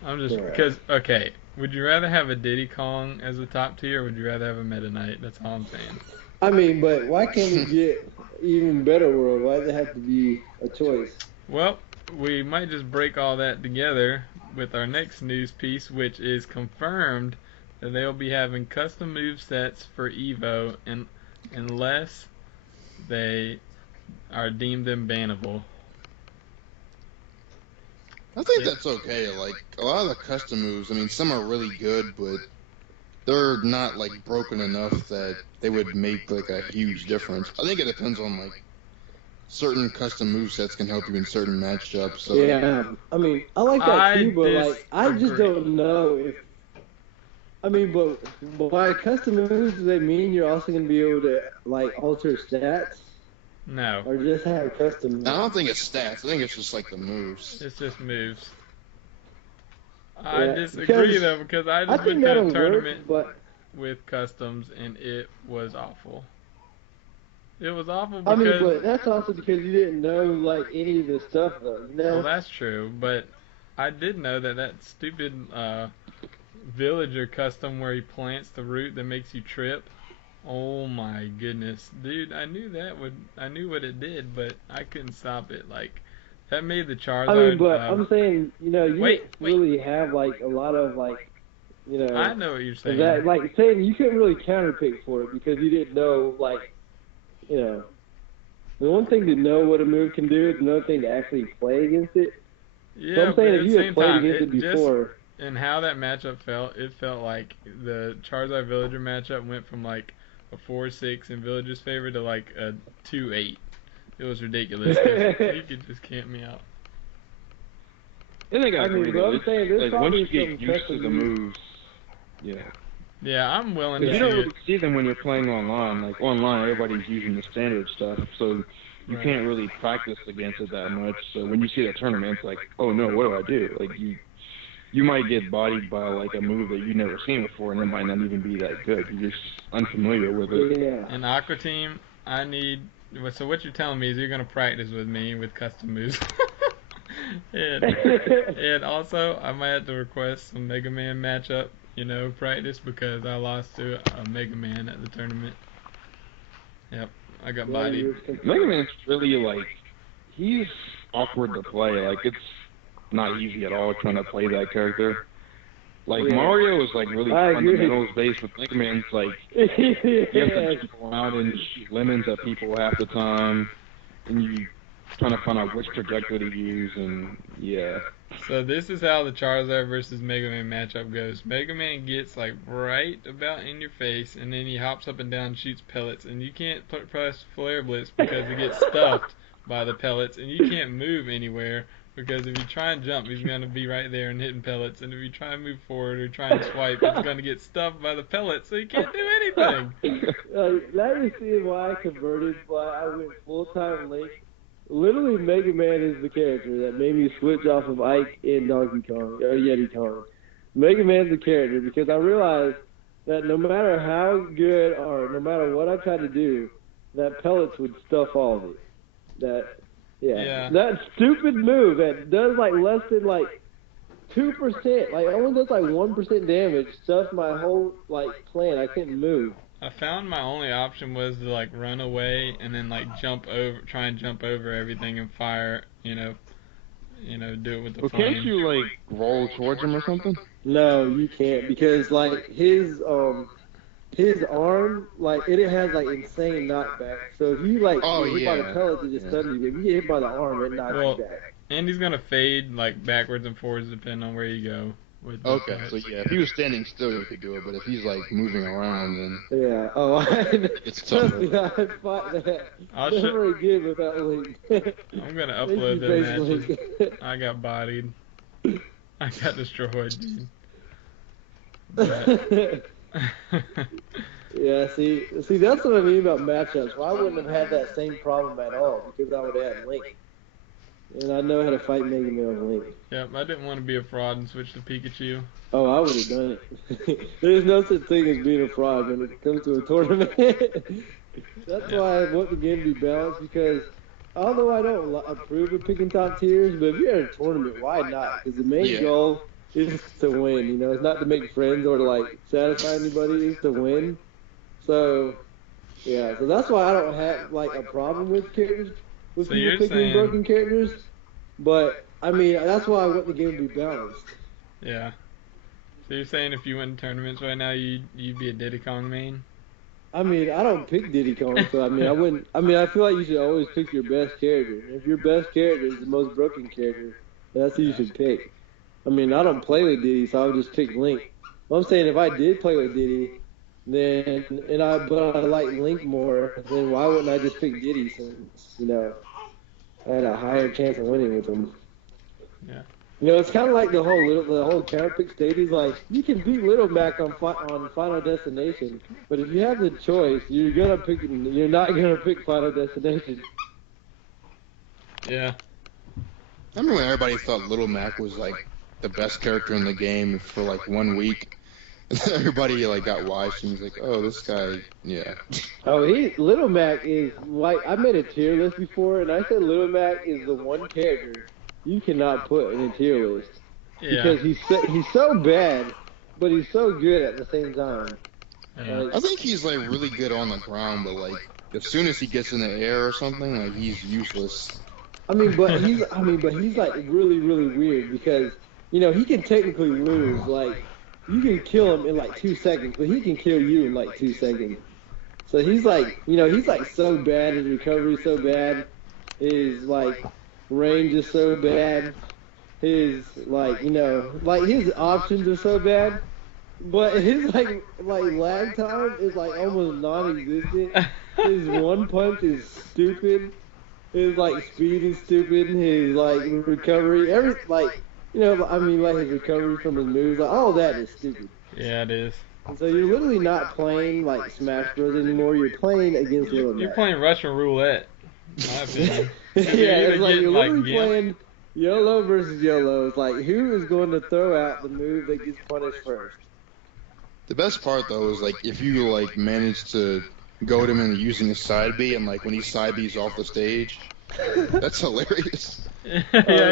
I'm just, because, okay, would you rather have a Diddy Kong as a top tier or would you rather have a Meta Knight? That's all I'm saying. I mean, but why can't we get even better world? Why does it have to be a choice? Well, we might just break all that together with our next news piece, which is confirmed that they'll be having custom move sets for EVO and unless they are deemed unbannable. I think that's okay. Like, a lot of the custom moves, I mean, some are really good, but they're not, like, broken enough that they would make, like, a huge difference. I think it depends on, like, certain custom movesets can help you in certain matchups. So. Yeah, I mean, I like that too, but, like, I just don't know if... I mean, but by custom moves, do they mean you're also going to be able to, like, alter stats? No. Or just have custom moves? I don't think it's stats. I think it's just, like, the moves. It's just moves. I disagree, though, because I just went to a tournament with customs, and it was awful. It was awful because... I mean, but that's also because you didn't know, like, any of this stuff, though. Well, that's true, but I did know that stupid... villager custom where he plants the root that makes you trip. Oh my goodness, dude! I knew what it did, but I couldn't stop it. Like, that made the Charizard. I mean, but I'm saying, you didn't really have like a lot of like, I know what you're saying. That, like, saying you couldn't really counterpick for it because you didn't know, like, the one thing to know what a move can do is another thing to actually play against it. Yeah, so I'm saying if you had played against it before. And how that matchup felt, it felt like the Charizard Villager matchup went from like a 4-6 in Villager's favor to like a 2-8. It was ridiculous. You could just camp me out. And they got I'm saying this once you get used to the moves, yeah. Yeah, I'm willing to see you don't it. really see them when you're playing online. Like, online, everybody's using the standard stuff, so you can't really practice against it that much. So when you see the tournament, it's like, oh no, what do I do? Like, you might get bodied by like a move that you've never seen before, and it might not even be that good. You're just unfamiliar with it. Yeah. In Aqua Team, so what you're telling me is you're gonna practice with me with custom moves. and also, I might have to request some Mega Man matchup, practice, because I lost to a Mega Man at the tournament. Yep, I got bodied. Mega Man's really like, he's awkward to play. Like, it's not easy at all trying to play that character. Like, Mario is like really fundamentals based, with Mega Man's like, you have to go around and shoot lemons at people half the time, and you trying to find out which trajectory to use, and yeah. So this is how the Charizard versus Mega Man matchup goes. Mega Man gets like right about in your face, and then he hops up and down and shoots pellets, and you can't press Flare Blitz because he gets stuffed by the pellets, and you can't move anywhere because if you try and jump, he's going to be right there and hitting pellets, and if you try and move forward or try and swipe, it's going to get stuffed by the pellets, so you can't do anything. Let me see why I converted, why I went full-time Link. Literally, Mega Man is the character that made me switch off of Ike in Donkey Kong, or Yeti Kong. Mega Man's the character because I realized that no matter how good or no matter what I tried to do, that pellets would stuff all of it. That stupid move that does like less than like 2%, like only does like 1% damage, stuffed my whole like plan. I couldn't move. I found my only option was to like run away and then like try and jump over everything and fire, do it with the flame. Can't you like roll towards him or something? No, you can't, because like his arm, like it has like insane knockback. So if you like get hit by the pellets, it just stuns you. If you get hit by the arm, it knocks you back. And he's gonna fade like backwards and forwards depending on where you go. Okay, so yeah, if he was standing still, you could do it, but if he's like moving around, then it's tougher. I fought that. Never again without Link. I'm gonna upload that matches. I got bodied. I got destroyed, dude. Yeah, see, that's what I mean about matchups. Well, I wouldn't have had that same problem at all because I would have had Link. And I know how to fight Mega Man with Link. Yep, I didn't want to be a fraud and switch to Pikachu. Oh, I would have done it. There's no such thing as being a fraud when it comes to a tournament. That's why I want the game to be balanced, because although I don't approve of picking top tiers, but if you're in a tournament, why not? Because the main goal is to win, It's not to make friends or to, like, satisfy anybody. It's to win. So, yeah. So that's why I don't have, like, a problem with characters. With people picking broken characters, but I mean that's why I want the game to be balanced. Yeah. So you're saying if you went in tournaments right now, you'd be a Diddy Kong main? I mean, I don't pick Diddy Kong, so I mean I wouldn't. I mean I feel like you should always pick your best character. If your best character is the most broken character, that's who you should pick. I mean I don't play with Diddy, so I would just pick Link. Well, I'm saying if I did play with Diddy, but I like Link more, then why wouldn't I just pick Diddy since, I had a higher chance of winning with him. Yeah. It's kind of like the whole counter pick state is like, you can beat Little Mac on Final Destination, but if you have the choice, you're not gonna pick Final Destination. Yeah. I remember when everybody thought Little Mac was like the best character in the game for like 1 week. Everybody like got watched and was like, oh, this guy, yeah. Oh, Little Mac is like, I made a tier list before, and I said Little Mac is the one character you cannot put in a tier list because he's so bad, but he's so good at the same time. Yeah. I think he's like really good on the ground, but like as soon as he gets in the air or something, like he's useless. But he's like really, really weird because, he can technically lose. Like, you can kill him in like 2 seconds, but he can kill you in like 2 seconds. So he's like, he's like so bad. His recovery is so bad. His like range is so bad. His like his options are so bad. But his like lag time is like almost non-existent. His one punch is stupid. His like speed is stupid. His like recovery, like his recovery from his moves, like all that is stupid. Yeah, it is. And so you're literally not playing like Smash Bros anymore. You're playing against Little Mac. You're playing Russian roulette. In my opinion. Yeah, it's like you're literally playing YOLO versus YOLO. It's like who is going to throw out the move that gets punished first. The best part though is like if you like manage to goad him into using a side B and like when he side B's off the stage, that's hilarious. Yeah,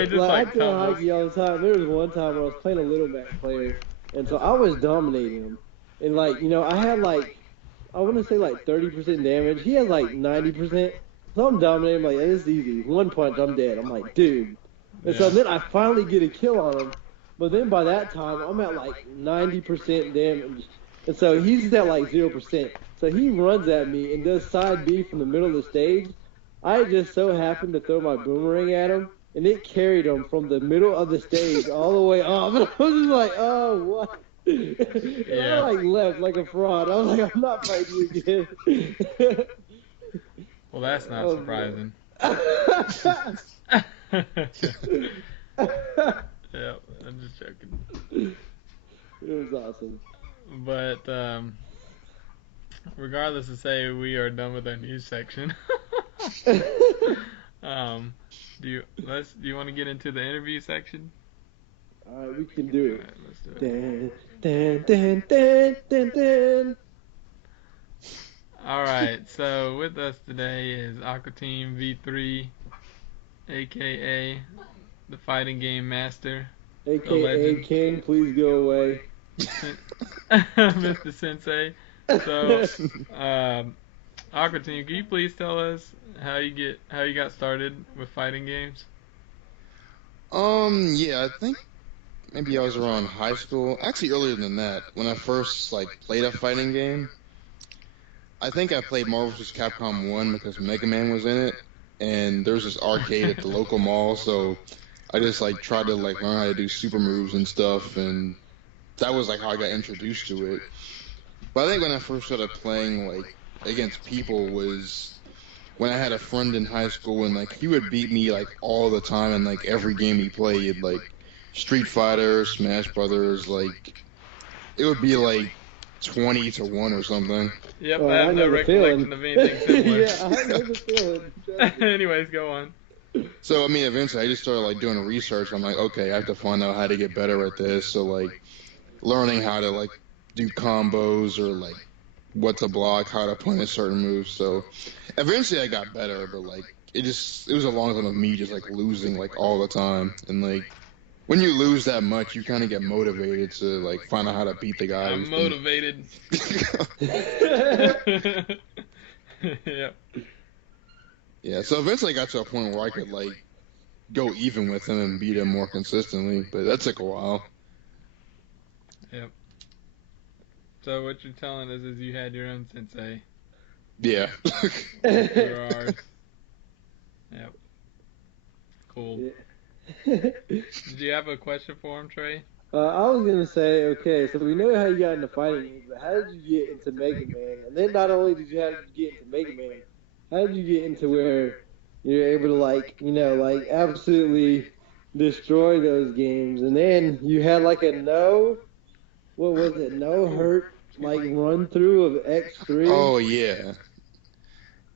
he just I tell Hockey all the time. There was one time where I was playing a Little Mac player, and so I was dominating him. And like, I had like, I want to say like 30% damage. He had like 90%. So I'm dominating him like, this is easy. One punch, I'm dead. I'm like, dude. And so then I finally get a kill on him. But then by that time, I'm at like 90% damage. And so he's at like 0%. So he runs at me and does side B from the middle of the stage. I just so happened to throw my boomerang at him, and it carried him from the middle of the stage all the way up. And I was just like, oh, what? Yeah. I like left like a fraud. I was like, I'm not fighting you again. Well, that's not surprising. Yeah, I'm just joking. It was awesome. But regardless of say, we are done with our news section. Do you want to get into the interview section? Alright, we can do it. Alright, let's do it. Dun, dun, dun, dun, dun, dun. Alright, so with us today is AquateamV3, aka the fighting game master, AKA King, please go away. Mr. Sensei. So, AquaTeam, can you please tell us how you got started with fighting games? Yeah, I think maybe I was around high school. Actually, earlier than that, when I first like played a fighting game. I think I played Marvel vs. Capcom 1 because Mega Man was in it, and there was this arcade at the local mall, so I just like tried to like learn how to do super moves and stuff, and that was like how I got introduced to it. But I think when I first started playing like against people was when I had a friend in high school, and like he would beat me like all the time in like every game he played, like Street Fighter, Smash Brothers, like it would be like 20-1 or something. Yep, I have no recollection of anything similar. Yeah, I know the feeling. Anyways, go on. So, I mean, eventually I just started like doing research. I'm like, okay, I have to find out how to get better at this. So, like, learning how to like do combos or like what to block, how to punish certain moves. So, eventually I got better, but like it was a long time of me just like losing like all the time. And like when you lose that much, you kind of get motivated to like find out how to beat the guy. I'm motivated. Yep. Yeah, so eventually I got to a point where I could like go even with him and beat him more consistently, but that took a while. Yep. So what you're telling us is you had your own sensei. Yeah. Through ours. Yep. Cool. Yeah. Did you have a question for him, Trey? I was gonna say, okay, so we know how you got into fighting games, but how did you get into Mega Man? And then not only did you get into Mega Man, how did you get into where you're able to like absolutely destroy those games? And then you had like a no hurt like run through of X3. Oh yeah.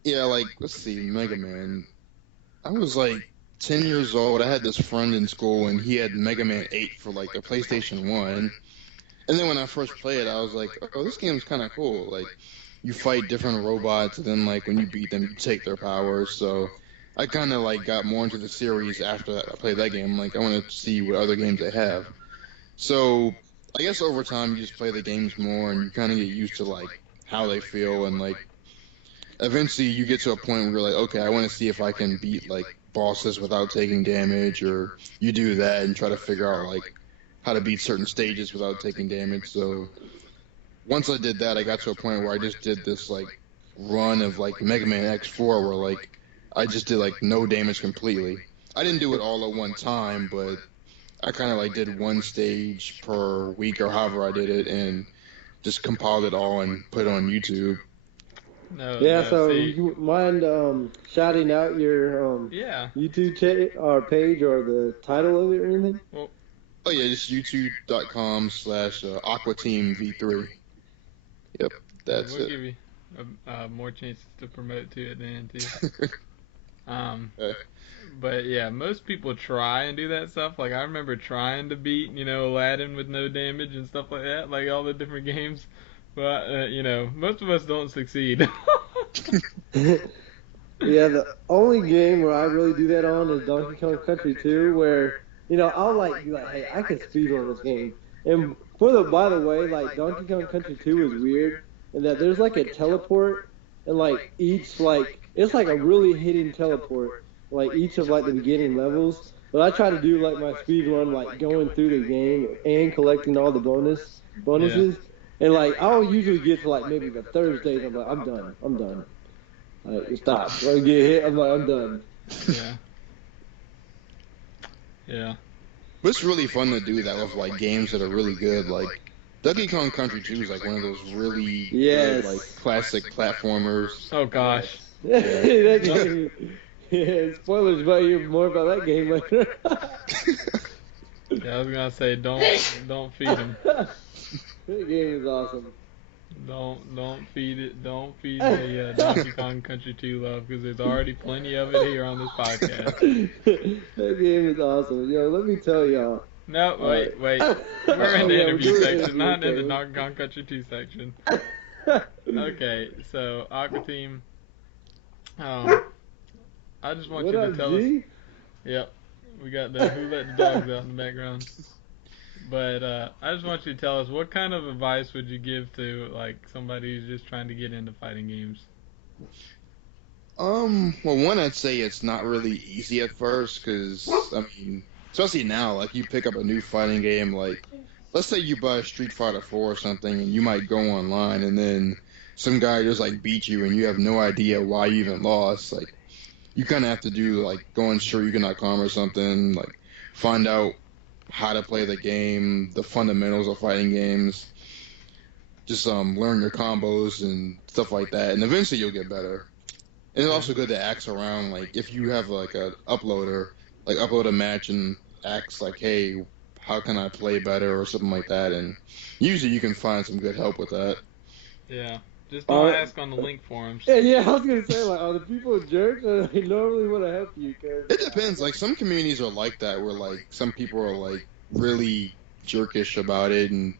Yeah, like let's see, Mega Man. I was like 10 years old. I had this friend in school, and he had Mega Man 8 for like the PlayStation 1. And then when I first played it, I was like, oh, this game's kind of cool. Like, you fight different robots, and then like when you beat them, you take their powers. So I kind of like got more into the series after I played that game. Like, I want to see what other games they have. So I guess over time you just play the games more and you kind of get used to like how they feel, and like eventually you get to a point where you're like, okay, I want to see if I can beat like bosses without taking damage, or you do that and try to figure out like how to beat certain stages without taking damage. So once I did that, I got to a point where I just did this like run of like Mega Man X4 where like I just did like no damage completely. I didn't do it all at one time, but I kind of like did one stage per week or however I did it, and just compiled it all and put it on YouTube. So you mind shouting out your YouTube or page or the title of it or anything? Oh yeah, just youtube.com/AquateamV3. Yep, that's we'll it. Give you more chances to promote to it then too. But yeah, most people try and do that stuff. Like I remember trying to beat, Aladdin with no damage and stuff like that, like all the different games. But most of us don't succeed. Yeah, the only game where I really do that on is Donkey Kong Country 2, where I'll be like, hey, I can speedrun this game. And by the way, like Donkey Kong Country 2 is weird in that there's like a teleport, and like each it's like a really hidden teleport, like each of like the beginning levels. But I try to do like my speedrun, like going through the game and collecting all the bonuses. Yeah. And like I'll usually get to like maybe the Thursday, and I'm like, I'm done. Like, stop. I get hit. I'm like, I'm done. Yeah. But it's really fun to do that with like games that are really good. Like Donkey Kong Country 2 is like one of those really good, like classic platformers. Oh gosh. Yeah. That game. Yeah. Spoilers about you more about that game later. Yeah, I was gonna say don't feed him. That game is awesome. Don't feed it. Don't feed the Donkey Kong Country 2 love, because there's already plenty of it here on this podcast. That game is awesome. Yo, let me tell y'all. No, wait. We're in the interview section, not in the Donkey Kong Country 2 section. Okay, so AquaTeam. I just want you to tell us. Yep, we got the Who Let the Dogs Out in the background. But I just want you to tell us, what kind of advice would you give to like somebody who's just trying to get into fighting games? Well, one, I'd say it's not really easy at first, because I mean, especially now, like you pick up a new fighting game, like let's say you buy Street Fighter 4 or something, and you might go online, and then some guy just like beat you, and you have no idea why you even lost. Like you kind of have to do like go on Shoryuken.com or something, like find out how to play the game, the fundamentals of fighting games, just learn your combos and stuff like that, and eventually you'll get better. And it's also good to ask around, like if you have like a uploader, like upload a match and ask like, hey, how can I play better or something like that, and usually you can find some good help with that. Yeah. Just don't ask on the link forums. Yeah, I was gonna say, like, are the people jerks, or they normally want to help you? It depends. Like some communities are like that, where like some people are like really jerkish about it, and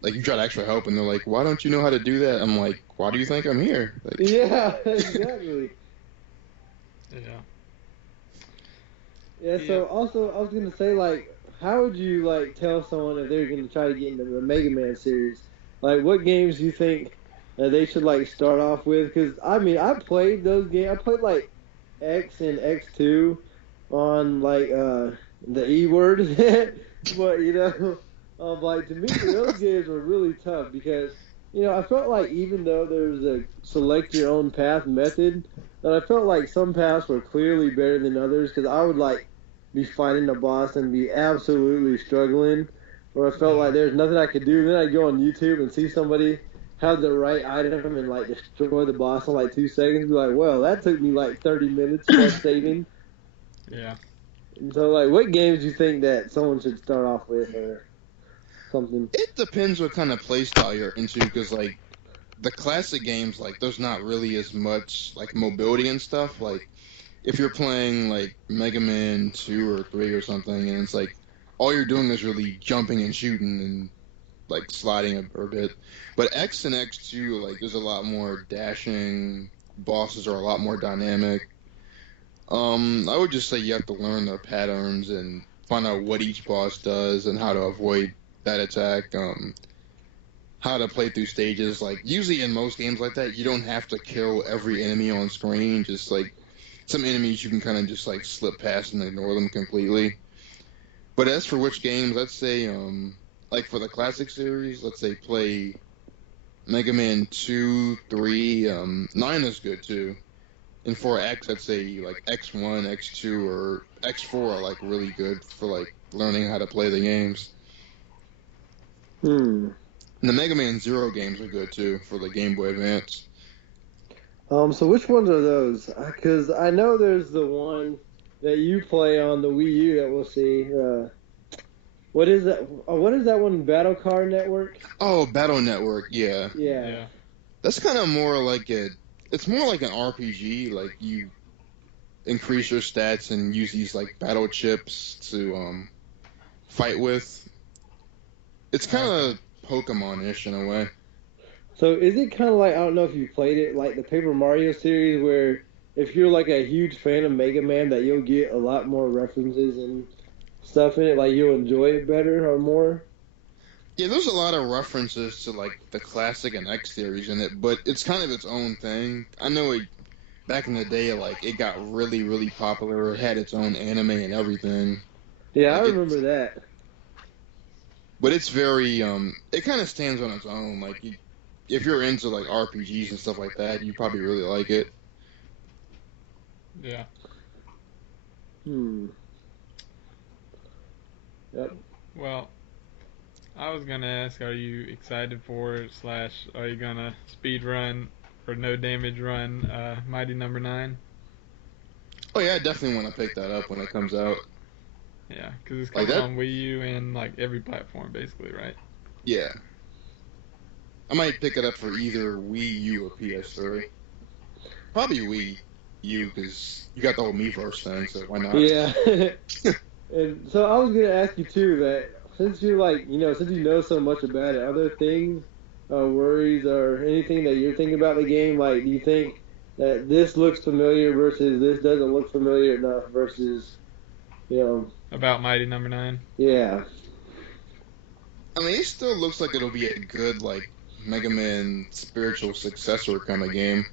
like you try to ask for help, and they're like, "Why don't you know how to do that?" I'm like, "Why do you think I'm here?" Like, yeah, exactly. Yeah. So also, I was gonna say, like, how would you like tell someone if they're gonna try to get into the Mega Man series? Like, what games do you think they should like start off with? Because I mean, I played those games. I played like X and X2 on like the E word, but like to me those games were really tough because I felt like even though there was a select your own path method, that I felt like some paths were clearly better than others, because I would like be fighting the boss and be absolutely struggling, or I felt like there's nothing I could do. Then I'd go on YouTube and see somebody have the right item and like destroy the boss in like 2 seconds. Be like, well, that took me like 30 minutes plus saving. Yeah. And so, like, what games do you think that someone should start off with, or something? It depends what kind of playstyle you're into, because like the classic games, like there's not really as much like mobility and stuff. Like if you're playing like Mega Man 2 or 3 or something, and it's like all you're doing is really jumping and shooting and like sliding a bit. But X and X2, like there's a lot more dashing. Bosses are a lot more dynamic. I would just say you have to learn the patterns and find out what each boss does and how to avoid that attack, how to play through stages. Like, usually in most games like that, you don't have to kill every enemy on screen. Just, like, some enemies you can kind of just, like, slip past and ignore them completely. But as for which games, let's say, like, for the classic series, let's say play Mega Man 2, 3, 9 is good, too. And for X, I'd say, like, X1, X2, or X4 are, like, really good for, like, learning how to play the games. And the Mega Man Zero games are good, too, for the Game Boy Advance. So which ones are those? Because I know there's the one that you play on the Wii U that we'll see. What is that? What is that one? Battle Car Network? Oh, Battle Network, yeah. Yeah. That's kind of more like it's more like an RPG. Like, you increase your stats and use these, like, battle chips to fight with. It's kind of Pokemon-ish in a way. So is it kind of like, I don't know if you played it, like the Paper Mario series, where if you're like a huge fan of Mega Man, that you'll get a lot more references and stuff in it, like you'll enjoy it better or more? Yeah, there's a lot of references to, like, the classic and X series in it, but it's kind of its own thing. I know back in the day, like, it got really, really popular. It had its own anime and everything. Yeah, like, I remember that. But it's very, it kind of stands on its own. Like, if you're into, like, RPGs and stuff like that, you probably really like it. Yeah. Yep. Well, I was gonna ask, are you excited for it, / are you gonna speed run or no damage run Mighty Number 9? Oh yeah, I definitely want to pick that up when it comes out. Yeah, because it's coming on Wii U and, like, every platform basically, right? Yeah. I might pick it up for either Wii U or PS3. Probably Wii U, because you got the whole Miiverse thing, so why not? Yeah. And so I was gonna ask you too that since you since you know so much about it, are there things, worries or anything that you're thinking about the game? Like, do you think that this looks familiar versus this doesn't look familiar enough versus, About Mighty Number 9? Yeah. I mean, it still looks like it'll be a good, like, Mega Man spiritual successor kind of game.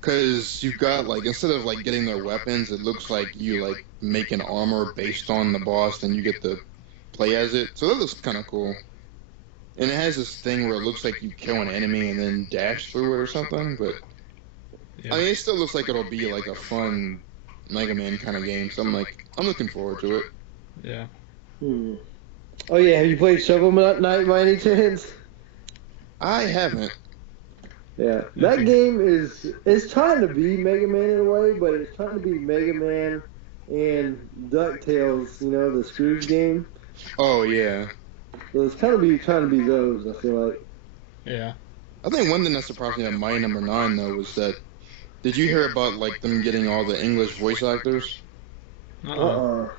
Because you've got, like, instead of, like, getting their weapons, it looks like you, like, make an armor based on the boss, and you get to play as it. So that looks kind of cool. And it has this thing where it looks like you kill an enemy and then dash through it or something, but... Yeah. I mean, it still looks like it'll be, like, a fun Mega Man kind of game, so I'm looking forward to it. Yeah. Oh, yeah, have you played Shovel Knight by any chance? I haven't. Yeah, that game it's trying to be Mega Man in a way, but it's trying to be Mega Man and DuckTales, the Scrooge game. Oh, yeah. So it's kind of trying to be those, I feel like. Yeah. I think one thing that surprised me at Mighty Number 9, though, was that, did you hear about, like, them getting all the English voice actors? So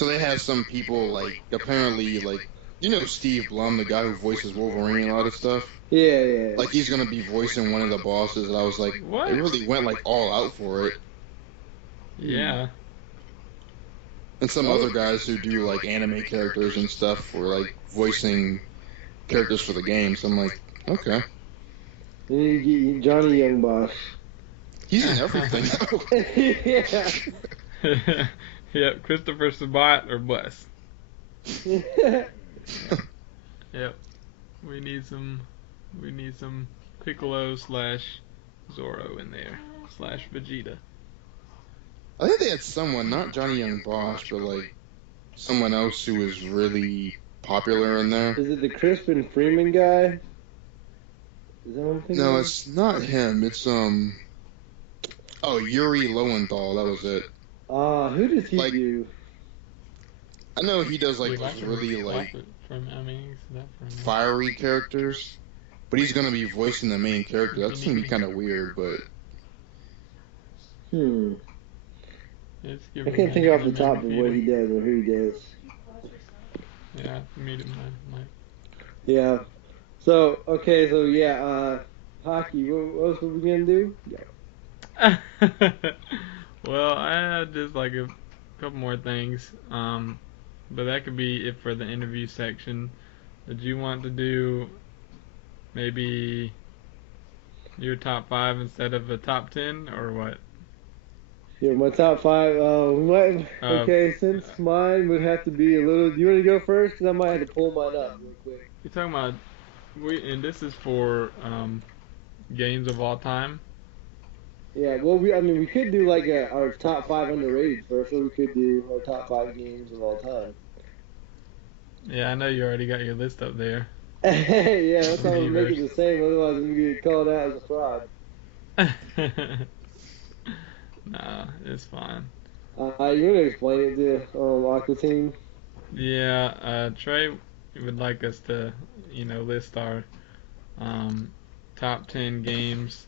they have some people, like, apparently, like, Steve Blum, the guy who voices Wolverine and all that stuff? Yeah. Like, he's gonna be voicing one of the bosses, and I was like, what? They really went, like, all out for it. Yeah. And some other guys who do, like, anime characters and stuff were, like, voicing characters for the game, so I'm like, okay. And you get Johnny Young Boss. He's in everything. Yeah. Yep, Christopher Sabat or Bless. Yep. We need some Piccolo / Zorro in there / Vegeta. I think they had someone, not Johnny Young Bosch, but, like, someone else who was really popular in there. Is it the Crispin Freeman guy? Is that what I'm thinking? No, it's not him. It's Yuri Lowenthal. That was it. Who does he do? I know he does, like, those really, like, fiery characters, but he's gonna be voicing the main character. That's gonna be kind of weird, but. I can't think off the top of what he does or who he does. Yeah, meet him, Mike. Yeah. So hockey. What else were we gonna do? Yeah. Well, I had just like a couple more things, but that could be it for the interview section. Did you want to do maybe your top 5 instead of a top 10, or what? Yeah, my top 5. Okay, since mine would have to be a little. Do you want to go first? Because I might have to pull mine up real quick. You're talking about and this is for games of all time. Yeah, well, we could do like our top 5 underrated first, or we could do our top 5 games of all time. Yeah, I know you already got your list up there. Yeah, that's how I'm gonna make it the same. Otherwise, I'm gonna get called out as a fraud. Nah, it's fine. You want to explain it to AquateamV3? Yeah, Trey would like us to, list our top 10 games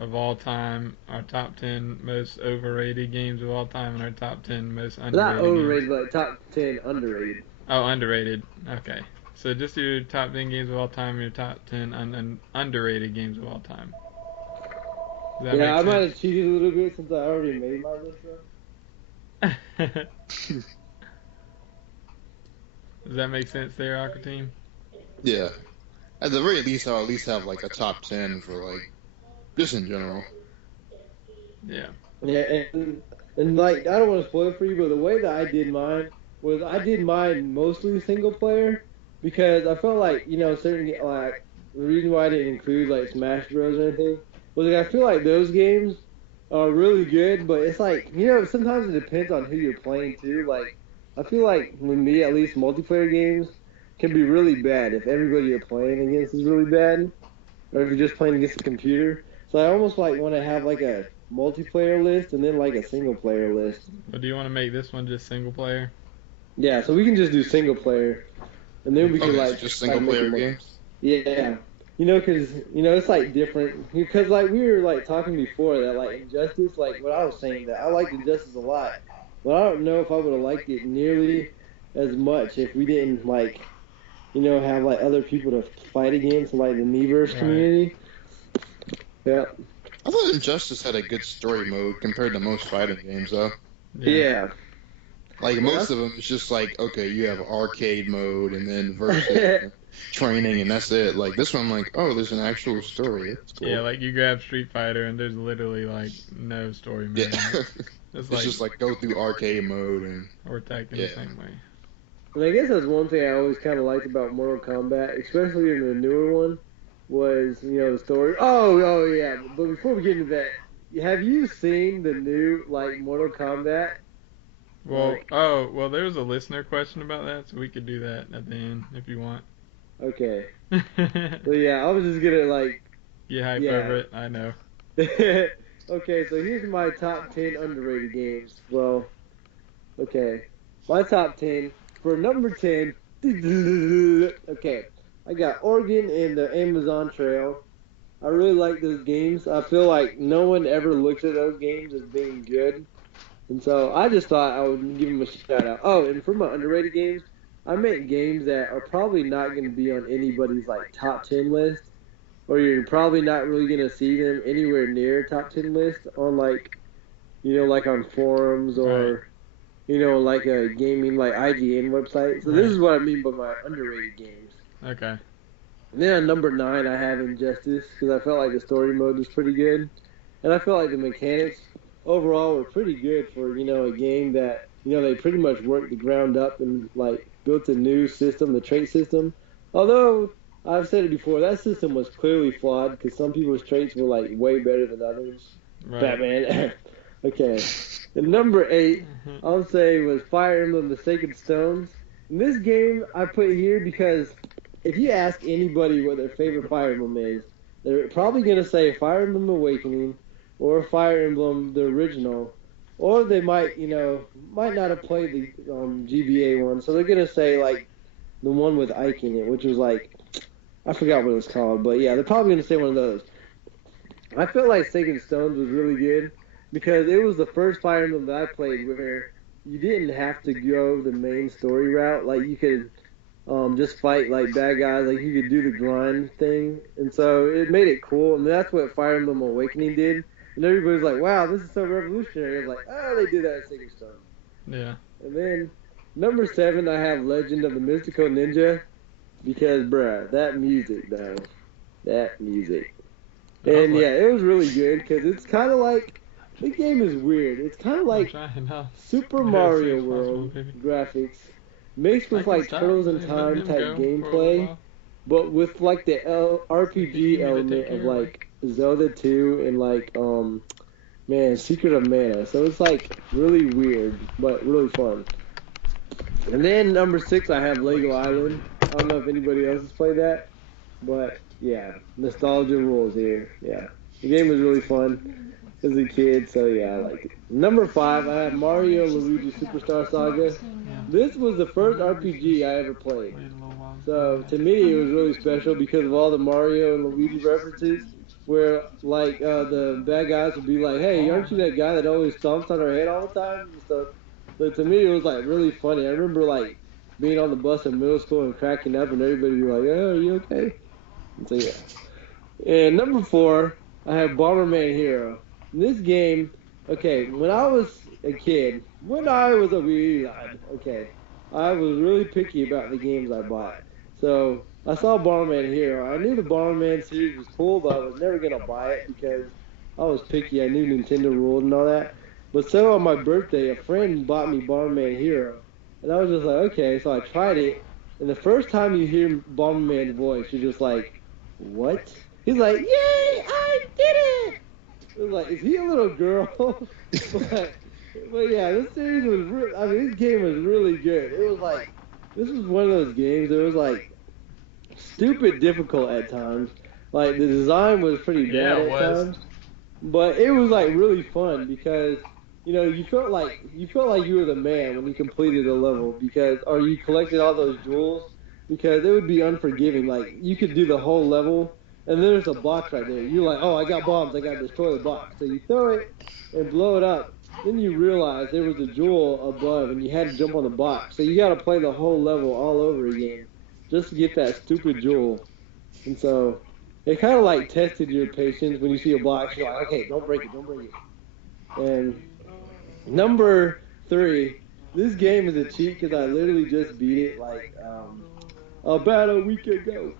of all time, our top 10 most overrated games of all time, and our top 10 most underrated Not overrated, games. but top 10 underrated. Oh, underrated. Okay. So just your top 10 games of all time and your top 10 underrated games of all time. Yeah, I might have cheated a little bit since I already made my list, though. Does that make sense there, AquateamV3? Yeah. At the very least, I'll at least have like a top 10 for like, just in general. Yeah. Yeah, and like, I don't want to spoil it for you, but the way that I did mine was I did mine mostly single player because I felt like, certain, like, the reason why I didn't include like Smash Bros. Or anything was like I feel like those games are really good, but it's like, sometimes it depends on who you're playing too. Like, I feel like with me, at least multiplayer games can be really bad if everybody you're playing against is really bad, or if you're just playing against a computer. So I almost like want to have like a multiplayer list and then like a single player list. But do you want to make this one just single player? Yeah, so we can just do single player, and then we can like just single player games. Yeah, because it's like different. Because like we were like talking before that like Injustice, like what I was saying that I liked Injustice a lot, but I don't know if I would have liked it nearly as much if we didn't like have like other people to fight against, like the Miiverse community. Yeah. I thought Injustice had a good story mode compared to most fighting games, though. Yeah. Like, most of them, it's just like, okay, you have arcade mode and then versus training, and that's it. Like, this one, I'm like, oh, there's an actual story. It's cool. Yeah, like, you grab Street Fighter, and there's literally, like, no story mode. Yeah. It's just like, go through arcade mode and... Or Tekken the same way. And I guess that's one thing I always kind of liked about Mortal Kombat, especially in the newer one, was, the story. Oh, yeah. But before we get into that, have you seen the new, like, Mortal Kombat? Well, there was a listener question about that, so we could do that at the end if you want. Okay. Well, yeah, I was just gonna, like... You hype over it, I know. Okay, so here's my top 10 underrated games. Well, okay. My top 10... For number 10, okay, I got Oregon and the Amazon Trail. I really like those games. I feel like no one ever looks at those games as being good. And so I just thought I would give them a shout out. Oh, and for my underrated games, I meant games that are probably not going to be on anybody's like top 10 list. Or you're probably not really going to see them anywhere near top 10 list on like, like on forums or... Right. Like a gaming, like IGN website. So this is what I mean by my underrated games. Okay. And then at number 9, I have Injustice, because I felt like the story mode was pretty good. And I felt like the mechanics overall were pretty good for, a game that, they pretty much worked the ground up and, like, built a new system, the trait system. Although, I've said it before, that system was clearly flawed, because some people's traits were, like, way better than others. Right. Batman. Okay. And number 8, I'll say, was Fire Emblem The Sacred Stones. And this game I put here because if you ask anybody what their favorite Fire Emblem is, they're probably going to say Fire Emblem Awakening or Fire Emblem the original. Or they might, might not have played the GBA one. So they're going to say, like, the one with Ike in it, which was like, I forgot what it was called. But yeah, they're probably going to say one of those. I felt like Sacred Stones was really good. Because it was the first Fire Emblem that I played where you didn't have to go the main story route. Like, you could just fight, like, bad guys. Like, you could do the grind thing. And so it made it cool. And that's what Fire Emblem Awakening did. And everybody's like, wow, this is so revolutionary. I was like, oh, they did that in Sacred Stone. Yeah. And then, number 7, I have Legend of the Mystical Ninja. because, bruh, that music, though. That music. And yeah, it was really good because it's kind of like, the game is weird. It's kind of like Super Mario World graphics mixed with like Turtles in Time type gameplay, but with like the RPG element of like Zelda 2 and like, man, Secret of Mana. So it's like really weird, but really fun. And then number 6, I have Lego Island. I don't know if anybody else has played that, but yeah, nostalgia rules here. Yeah, the game was really fun as a kid, so yeah, I liked it. Number 5, I have Mario Luigi Superstar Saga. This was the first RPG I ever played. So to me, it was really special because of all the Mario and Luigi references, where like the bad guys would be like, "Hey, aren't you that guy that always stomps on our head all the time?" and stuff. So to me, it was like really funny. I remember like being on the bus in middle school and cracking up, and everybody would be like, "Oh, are you okay?" And so yeah. And number 4, I have Bomberman Hero. In this game, okay, when I was a kid, when I was a wee lad, okay, I was really picky about the games I bought. So I saw Bomberman Hero. I knew the Bomberman series was cool, but I was never gonna buy it because I was picky. I knew Nintendo ruled and all that. But so on my birthday, a friend bought me Bomberman Hero, and I was just like, okay. So I tried it, and the first time you hear Bomberman's voice, you're just like, what? He's like, yay, I did it! It was like, is he a little girl? but yeah, this series was really, I mean, this game was really good. It was like, this was one of those games that was like, stupid difficult at times. Like, the design was pretty bad at times. But it was like really fun because, you know, you felt like you were the man when you completed a level or you collected all those jewels, because it would be unforgiving. Like, you could do the whole level, and there's a box right there. You're like, oh, I got bombs, I got to destroy the box. So you throw it and blow it up. Then you realize there was a jewel above, and you had to jump on the box. So you got to play the whole level all over again just to get that stupid jewel. And so it kind of like tested your patience when you see a box. You're like, okay, don't break it, don't break it. And number 3, this game is a cheat because I literally just beat it like about a week ago.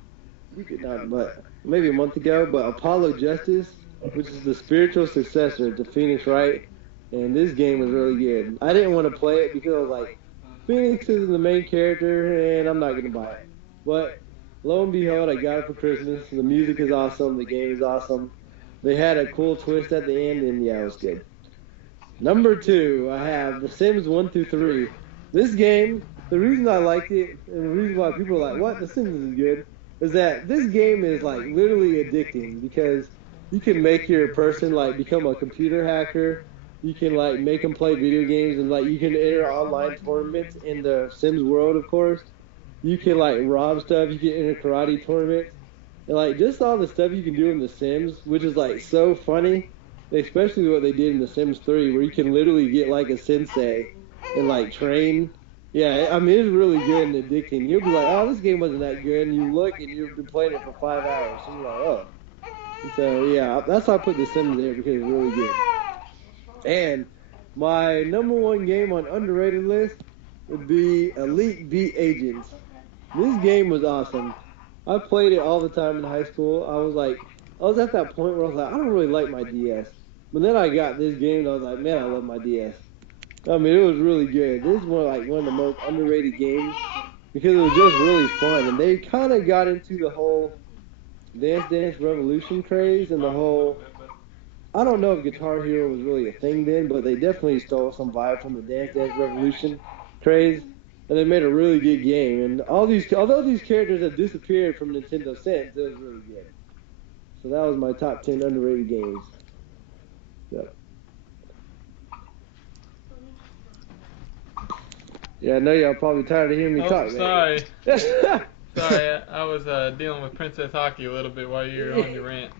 But maybe a month ago. But Apollo Justice, which is the spiritual successor to Phoenix Wright, and this game was really good. I didn't want to play it because I was like, Phoenix is the main character, and I'm not gonna buy it. But lo and behold, I got it for Christmas. The music is awesome. The game is awesome. They had a cool twist at the end, and yeah, it was good. Number 2, I have The Sims 1 through 3. This game, the reason I liked it, and the reason why people are like, what, The Sims is good, is that this game is like literally addicting because you can make your person like become a computer hacker. You can like make them play video games, and like you can enter online tournaments in the Sims world, of course. You can like rob stuff. You can enter karate tournaments, and like just all the stuff you can do in The Sims, which is like so funny. Especially what they did in The Sims 3, where you can literally get like a sensei and like train. Yeah, I mean, it's really good and addicting. You'll be like, oh, this game wasn't that good, and you look and you've been playing it for 5 hours, and you're like, oh. And so yeah, that's why I put The Sims there, because it's really good. And my number 1 game on underrated list would be Elite Beat Agents. This game was awesome. I played it all the time in high school. I was at that point where I was like, I don't really like my DS. But then I got this game, and I was like, man, I love my DS. I mean, it was really good. This is one of the most underrated games because it was just really fun. And they kind of got into the whole Dance Dance Revolution craze and the whole... I don't know if Guitar Hero was really a thing then, but they definitely stole some vibe from the Dance Dance Revolution craze. And they made a really good game. And although these characters have disappeared from Nintendo since, it was really good. So that was my top 10 underrated games. Yep. Yeah, I know y'all probably tired of hearing me talk. Sorry. Sorry, I was dealing with Princess Hockey a little bit while you were on your rant.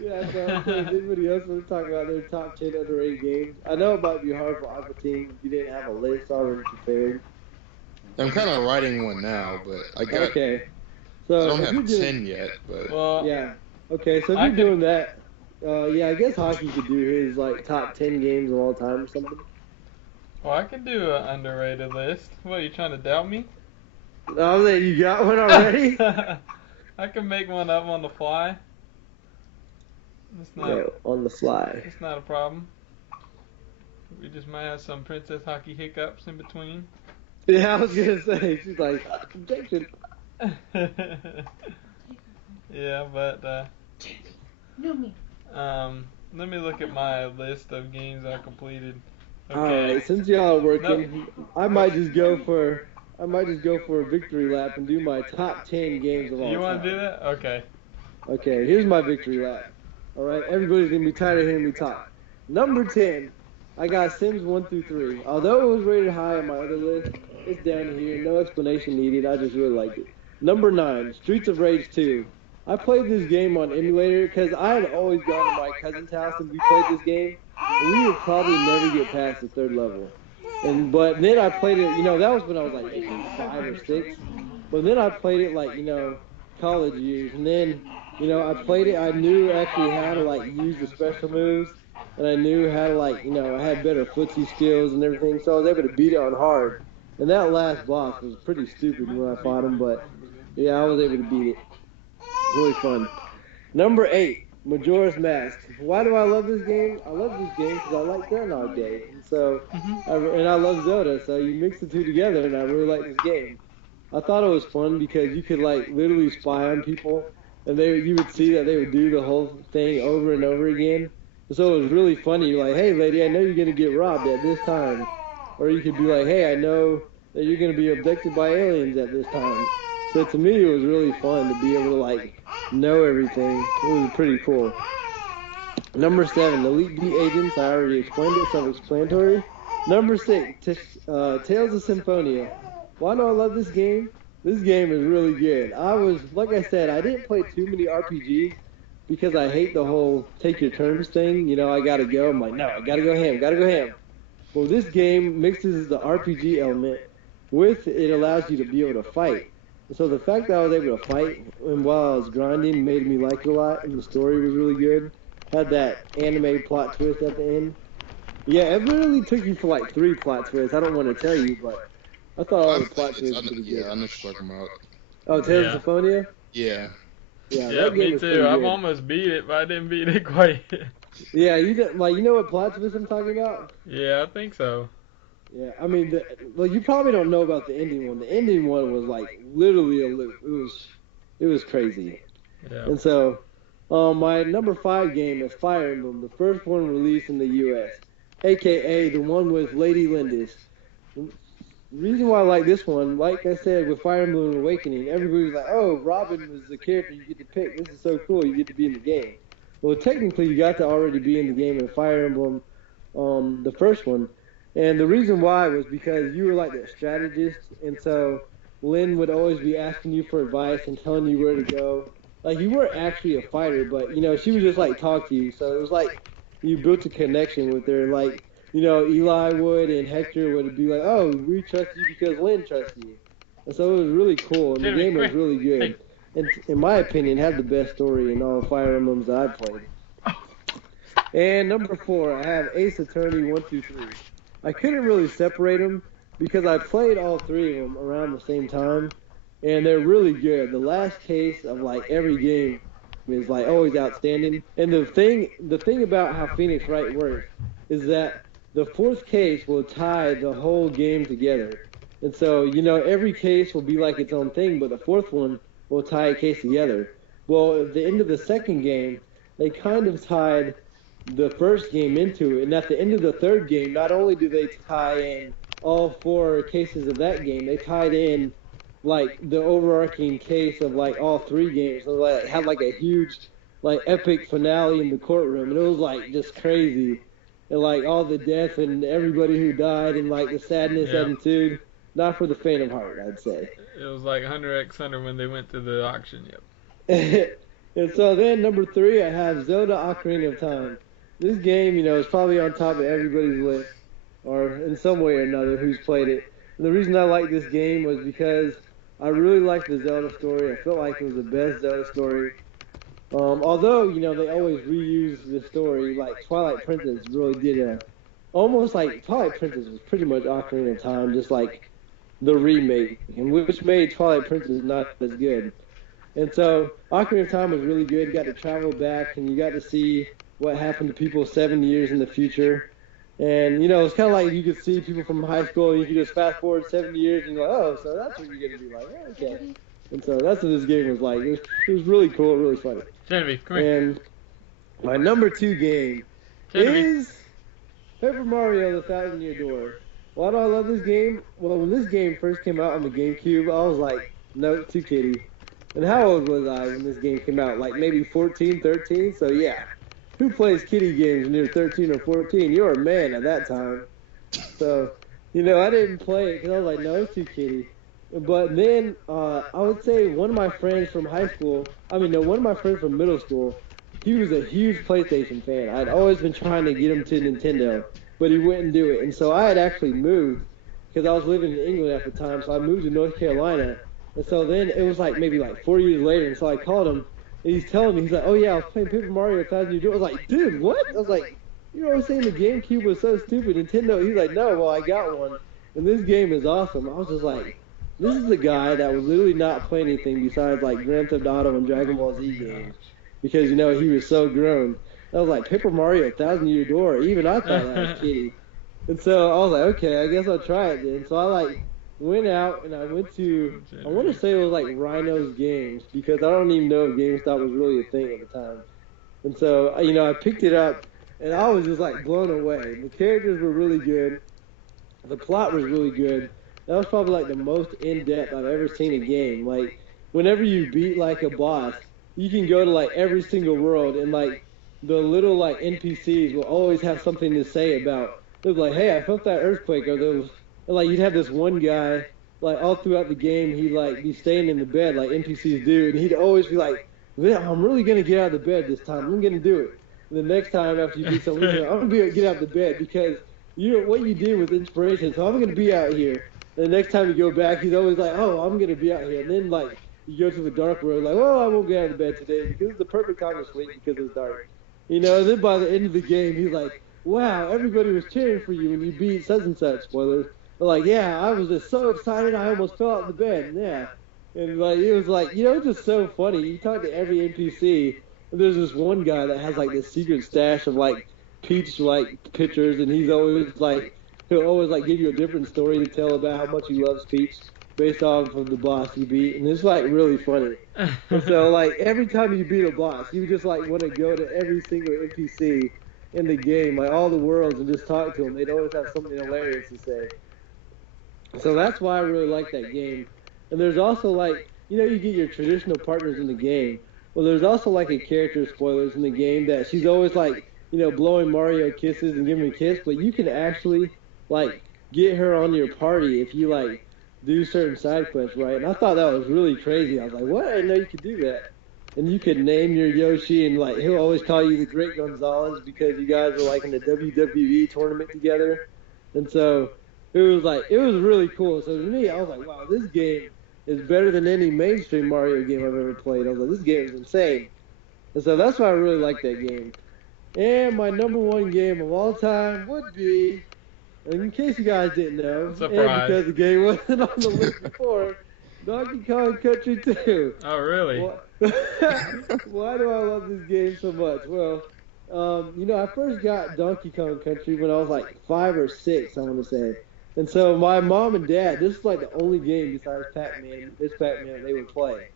Yeah, so if anybody else want to talk about their top 10 underrated games, I know it might be hard for AquateamV if you didn't have a list already prepared. I'm kind of writing one now, but I got. Okay. So I don't have 10 yet, but. Well, yeah. Okay, so if you're doing that, yeah, I guess Hockey could do his like top 10 games of all time or something. Well, I could do an underrated list. What, are you trying to doubt me? Oh, you got one already? I can make one up on the fly. On the fly. It's not a problem. We just might have some Princess Hockey hiccups in between. Yeah, I was gonna say. She's like, objection. Yeah, but let me look at my list of games I completed. Okay. Alright, since y'all are working, I might just go for a victory lap and do my top 10 games of all time. You want to do that? Okay. Okay, here's my victory lap. Alright, everybody's gonna be tired of hearing me talk. Number 10, I got Sims 1 through 3. Although it was rated high on my other list, it's down here, no explanation needed, I just really liked it. Number 9, Streets of Rage 2. I played this game on emulator because I had always gone to my cousin's house and we played this game, and we would probably never get past the 3rd level. But then I played it, that was when I was like maybe 5 or 6. But then I played it like, college years, and then, I played it, I knew actually how to like use the special moves, and I knew how to like, I had better footsie skills and everything, so I was able to beat it on hard. And that last boss was pretty stupid when I fought him, but yeah, I was able to beat it. Really fun. Number 8, Majora's Mask. Why do I love this game? I love this game because I like Groundhog Day, and so, and I love Zelda. So you mix the two together, and I really like this game. I thought it was fun because you could like literally spy on people, and you would see that they would do the whole thing over and over again. So it was really funny. You're like, hey lady, I know you're gonna get robbed at this time, or you could be like, hey, I know that you're gonna be abducted by aliens at this time. So to me, it was really fun to be able to like know everything. It was pretty cool. Number 7, Elite Beat Agents. I already explained it, self-explanatory. Number 6, Tales of Symphonia. Why do I love this game? This game is really good. Like I said, I didn't play too many RPGs because I hate the whole take your turns thing. I gotta go. I'm like, no, I gotta go ham. Well, this game mixes the RPG element with it allows you to be able to fight. So the fact that I was able to fight and while I was grinding made me like it a lot, and the story was really good. Had that anime plot twist at the end. Yeah, it literally took you for like 3 plot twists. I don't want to tell you, but I thought all the plot twists were pretty good. Yeah, I know what you're talking about. Oh, Tales of Symphonia? Yeah. Yeah, me too. I've almost beat it, but I didn't beat it quite yet. Yeah, you know what plot twist I'm talking about? Yeah, I think so. Yeah, I mean, you probably don't know about the ending one. The ending one was like literally a loop. It was crazy. Yeah. And so, my number 5 game is Fire Emblem, the first one released in the U.S., aka the one with Lady Lindis. The reason why I like this one, like I said, with Fire Emblem Awakening, everybody was like, oh, Robin was the character you get to pick. This is so cool. You get to be in the game. Well, technically, you got to already be in the game in Fire Emblem, the first one. And the reason why was because you were like the strategist, and so Lynn would always be asking you for advice and telling you where to go. Like, you weren't actually a fighter, but, she would just, like, talk to you. So it was like you built a connection with her. Like, Eli would and Hector would be like, oh, we trust you because Lynn trusts you. And so it was really cool, and the game was really good. And in my opinion, had the best story in all Fire Emblems that I've played. And number 4, I have Ace Attorney 1 through 3. I couldn't really separate them because I played all 3 of them around the same time, and they're really good. The last case of like every game is like always outstanding. And the thing about how Phoenix Wright works is that the 4th case will tie the whole game together. And so, every case will be like its own thing, but the 4th one will tie a case together. Well, at the end of the 2nd game, they kind of tied the 1st game into it, and at the end of the 3rd game, not only do they tie in all 4 cases of that game, they tied in like the overarching case of like all 3 games. So like had like a huge like epic finale in the courtroom, and it was like just crazy, and like all the death and everybody who died and like the sadness that ensued. Not for the faint of heart, I'd say. It was like Hunter x Hunter when they went to the auction. Yep. And so then number 3, I have Zelda Ocarina of Time. This game, is probably on top of everybody's list, or in some way or another who's played it. And the reason I like this game was because I really liked the Zelda story. I felt like it was the best Zelda story. Although, they always reuse the story, like Twilight Princess really did almost like Twilight Princess was pretty much Ocarina of Time, just like the remake, and which made Twilight Princess not as good. And so Ocarina of Time was really good. You got to travel back, and you got to see what happened to people 7 years in the future. And, you know, it's kind of like you could see people from high school, and you could just fast forward 7 years, and you're like, oh, so that's what you're going to be like. Oh, okay. And so that's what this game was like. It was really cool, really funny. Genevieve, come here. And my number 2 game is Paper Mario: The Thousand Year Door. Why do I love this game? Well, when this game first came out on the GameCube, I was like, nope, too kiddie. And how old was I when this game came out? Like maybe 14, 13? So yeah. Who plays kiddie games when you're 13 or 14? You're a man at that time. So, you know, I didn't play it because I was like, no, it's too kiddie. But then, I would say one of my friends from high school, one of my friends from middle school, he was a huge PlayStation fan. I'd always been trying to get him to Nintendo, but he wouldn't do it. And so I had actually moved, because I was living in England at the time, so I moved to North Carolina. And so then it was like maybe like 4 years later, and so I called him, and he's telling me, he's like, oh yeah, I was playing Paper Mario 1000 Year Door. I was like, dude, what? I was like, you know what I'm saying, the GameCube was so stupid. Nintendo, he's like, no, well, I got one, and this game is awesome. I was just like, this is the guy that would literally not play anything besides like Grand Theft Auto and Dragon Ball Z games, because, you know, he was so grown. I was like, Paper Mario 1000 Year Door, even I thought that was kiddie. And so I was like, okay, I guess I'll try it then. So I like went out and I went to, I want to say it was like Rhino's Games, because I don't even know if GameStop was really a thing at the time. And so, you know, I picked it up and I was just like blown away. The characters were really good. The plot was really good. That was probably like the most in-depth I've ever seen a game. Like, whenever you beat like a boss, you can go to like every single world, and like the little like NPCs will always have something to say about. They're like, hey, I felt that earthquake, or those. And like, you'd have this one guy, like, all throughout the game, he'd, like, be staying in the bed like NPCs do, and he'd always be like, I'm really going to get out of the bed this time. I'm going to do it. And the next time after you do something, I'm going to get out of the bed, because you know what you do with inspiration, so I'm going to be out here. And the next time you go back, he's always like, oh, I'm going to be out here. And then, like, you go to the dark road, like, oh, I won't get out of bed today, because it's the perfect time to sleep because it's dark. You know, and then by the end of the game, he's like, wow, everybody was cheering for you when you beat such and such. Spoilers. Like, yeah, I was just so excited, I almost fell out of the bed. Yeah. And, like, it was like, you know, it's just so funny. You talk to every NPC, and there's this one guy that has, like, this secret stash of, like, Peach, like, pictures, and he's always, like, he'll always, like, give you a different story to tell about how much he loves Peach based off of the boss you beat. And it's, like, really funny. And so, like, every time you beat a boss, you just, like, want to go to every single NPC in the game, like, all the worlds, and just talk to them. They'd always have something hilarious to say. So that's why I really like that game. And there's also, like, you know, you get your traditional partners in the game. Well, there's also, like, a character, spoilers, in the game that she's always, like, you know, blowing Mario kisses and giving him a kiss, but you can actually, like, get her on your party if you, like, do certain side quests, right? And I thought that was really crazy. I was like, what? I didn't know you could do that. And you could name your Yoshi, and, like, he'll always call you the Great Gonzalez because you guys were, like, in the WWE tournament together. And so it was really cool. So to me, I was like, wow, this game is better than any mainstream Mario game I've ever played. I was like, this game is insane. And so that's why I really like that game. And my number one game of all time would be, and in case you guys didn't know, Surprise. And because the game wasn't on the list before, Donkey Kong Country 2. Oh, really? Why do I love this game so much? Well, you know, I first got Donkey Kong Country when I was like 5 or 6, I want to say. And so my mom and dad, this is like the only game besides Pac-Man they would play.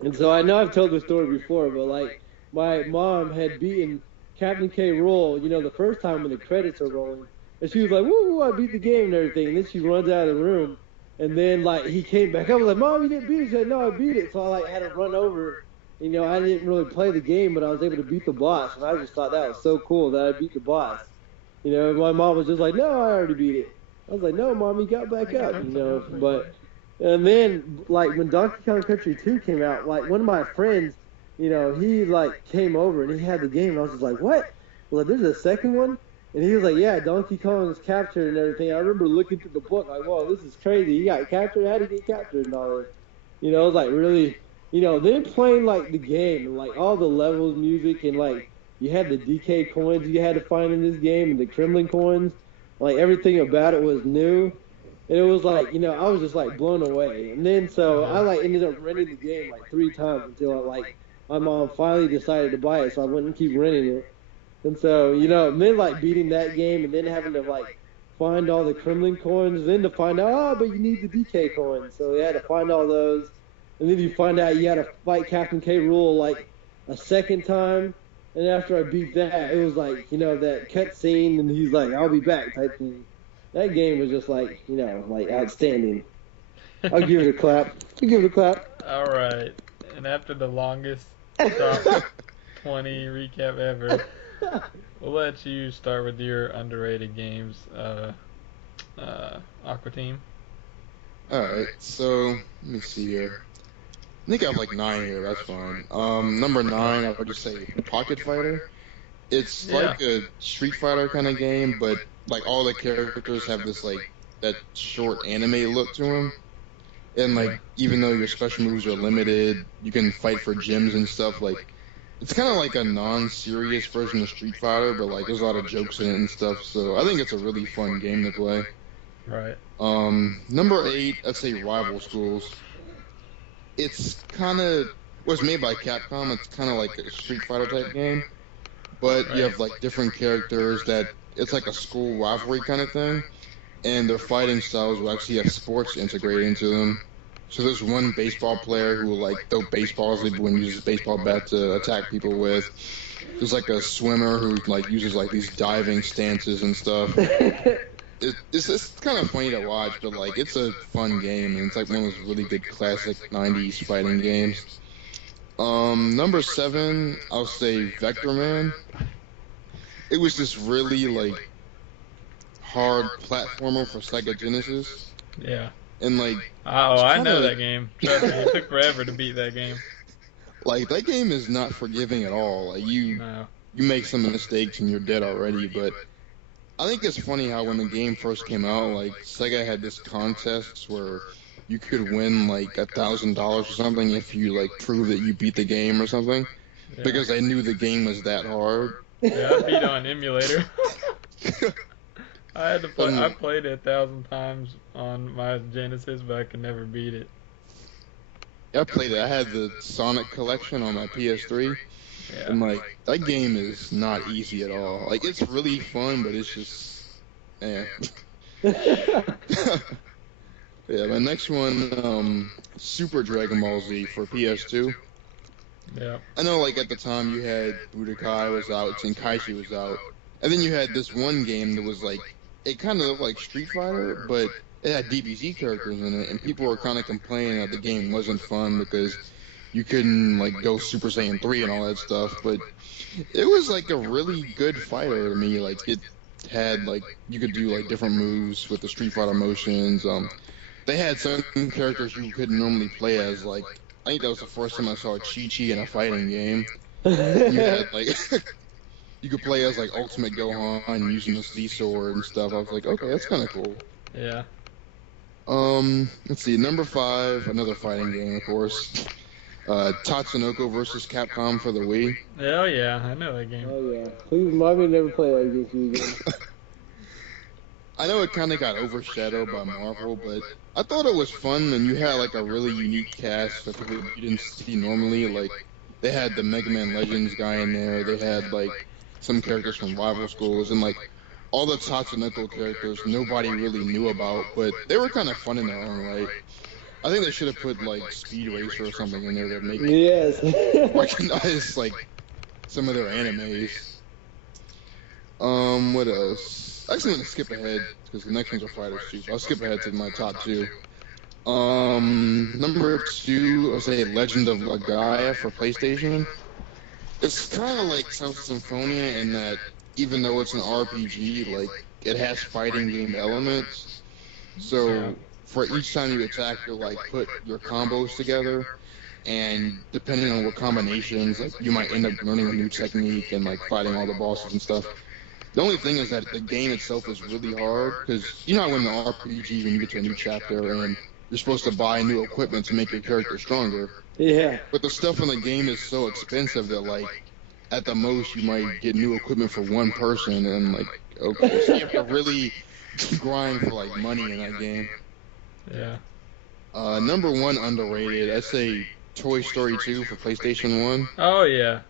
And so I know I've told this story before, but like my mom had beaten Captain K. Rool, you know, the first time when the credits are rolling. And she was like, woo, I beat the game and everything. And then she runs out of the room. And then, like, he came back. I was like, Mom, you didn't beat it. She said, no, I beat it. So I, like, had to run over. You know, I didn't really play the game, but I was able to beat the boss. And I just thought that was so cool that I beat the boss. You know, and my mom was just like, no, I already beat it. I was like, no, Mom, you got back up, you know. But, and then, like, when Donkey Kong Country 2 came out, like, one of my friends, you know, he, like, came over and he had the game. And I was just like, what? Well, there's a second one? And he was like, yeah, Donkey Kong's captured and everything. I remember looking through the book, like, whoa, this is crazy. He got captured? How did he get captured and all this? You know, it was like really, you know, then playing, like, the game and, like, all the levels, music, and, like, you had the DK coins you had to find in this game and the Kremlin coins. Like, everything about it was new. And it was like, I was just like blown away. And then so I like ended up renting the game like 3 times until like my mom finally decided to buy it, so I wouldn't keep renting it. And so, then like beating that game and then having to like find all the Kremlin coins, then to find out, but you need the DK coins. So we had to find all those. And then you find out you had to fight Captain K. Rool like a second time. And after I beat that, it was like, that cutscene and he's like, I'll be back type thing. That game was just like, like outstanding. I'll give it a clap. All right. And after the longest top 20 recap ever, we'll let you start with your underrated games, AquateamV3. Alright, so, let me see here. I think I have like 9 here, that's fine. Number 9, I would just say Pocket Fighter. It's like a Street Fighter kind of game, but like all the characters have this like, that short anime look to them. And like, even though your special moves are limited, you can fight for gems and stuff, like, it's kind of like a non-serious version of Street Fighter, but like, there's a lot of jokes in it and stuff, so I think it's a really fun game to play. Right. Number 8, I'd say Rival Schools. It's kind of, was made by Capcom, it's kind of like a Street Fighter type game, but you have like different characters that, it's like a school rivalry kind of thing, and their fighting styles will actually have sports integrated into them. So there's one baseball player who will like throw baseballs when he uses a baseball bat to attack people with. There's like a swimmer who like uses like these diving stances and stuff. It's kind of funny to watch, but like it's a fun game, and it's like one of those really big classic 90s fighting games. Number 7, I'll say Vector Man. It was this really like hard platformer for Sega Genesis. Yeah. And like, I know that game. Trust me, it took forever to beat that game. Like, that game is not forgiving at all. Like, you make some mistakes and you're dead already, but I think it's funny how when the game first came out, like, Sega had this contest where you could win, like, $1,000 or something if you, like, prove that you beat the game or something. Yeah. Because they knew the game was that hard. Yeah, I beat on emulator. I had to play. I played it 1,000 times on my Genesis, but I could never beat it. I played it. I had the Sonic collection on my PS3, and like that game is not easy at all. Like it's really fun, but it's just, yeah. Yeah. My next one, Super Dragon Ball Z for PS2. Yeah. I know, like at the time you had Budokai was out, Tenkaichi was out, and then you had this one game that was like. It kind of looked like Street Fighter, but it had DBZ characters in it, and people were kind of complaining that the game wasn't fun because you couldn't, like, go Super Saiyan 3 and all that stuff, but it was, like, a really good fighter to me. Like, it had, like, you could do, like, different moves with the Street Fighter motions. They had some characters you couldn't normally play as, like, I think that was the first time I saw Chi-Chi in a fighting game. You had, like... You could play as, like, Ultimate Gohan using the Z-Sword and stuff. I was like, okay, that's kind of cool. Yeah. Let's see, number 5, another fighting game, of course. Tatsunoko vs. Capcom for the Wii. Oh, yeah, I know that game. Oh, yeah. Please remind me to never play that against you again. I know it kind of got overshadowed by Marvel, but I thought it was fun, and you had, like, a really unique cast of people you didn't see normally. Like, they had the Mega Man Legends guy in there. They had, like... some characters from rival schools, and like all the Tatsunoko characters nobody really knew about, but they were kind of fun in their own right. I think they should have put like Speed Racer or something in there to make recognize like some of their animes. What else? Actually, I'm gonna skip ahead because the next ones are fighters too. So I'll skip ahead to my top 2. Number 2, I'll say Legend of Gaia for PlayStation. It's kind of like South Symphonia in that even though it's an RPG, like, it has fighting game elements. So, for each time you attack, you'll, like, put your combos together, and depending on what combinations, like, you might end up learning a new technique and, like, fighting all the bosses and stuff. The only thing is that the game itself is really hard, because you know how in the RPG, when you get to a new chapter, and you're supposed to buy new equipment to make your character stronger. Yeah. But the stuff in the game is so expensive that, like, at the most, you might get new equipment for one person, and, like, okay, so you have to really grind for like money in that game. Yeah. Number one underrated, I'd say Toy Story 2 for PlayStation 1. Oh yeah.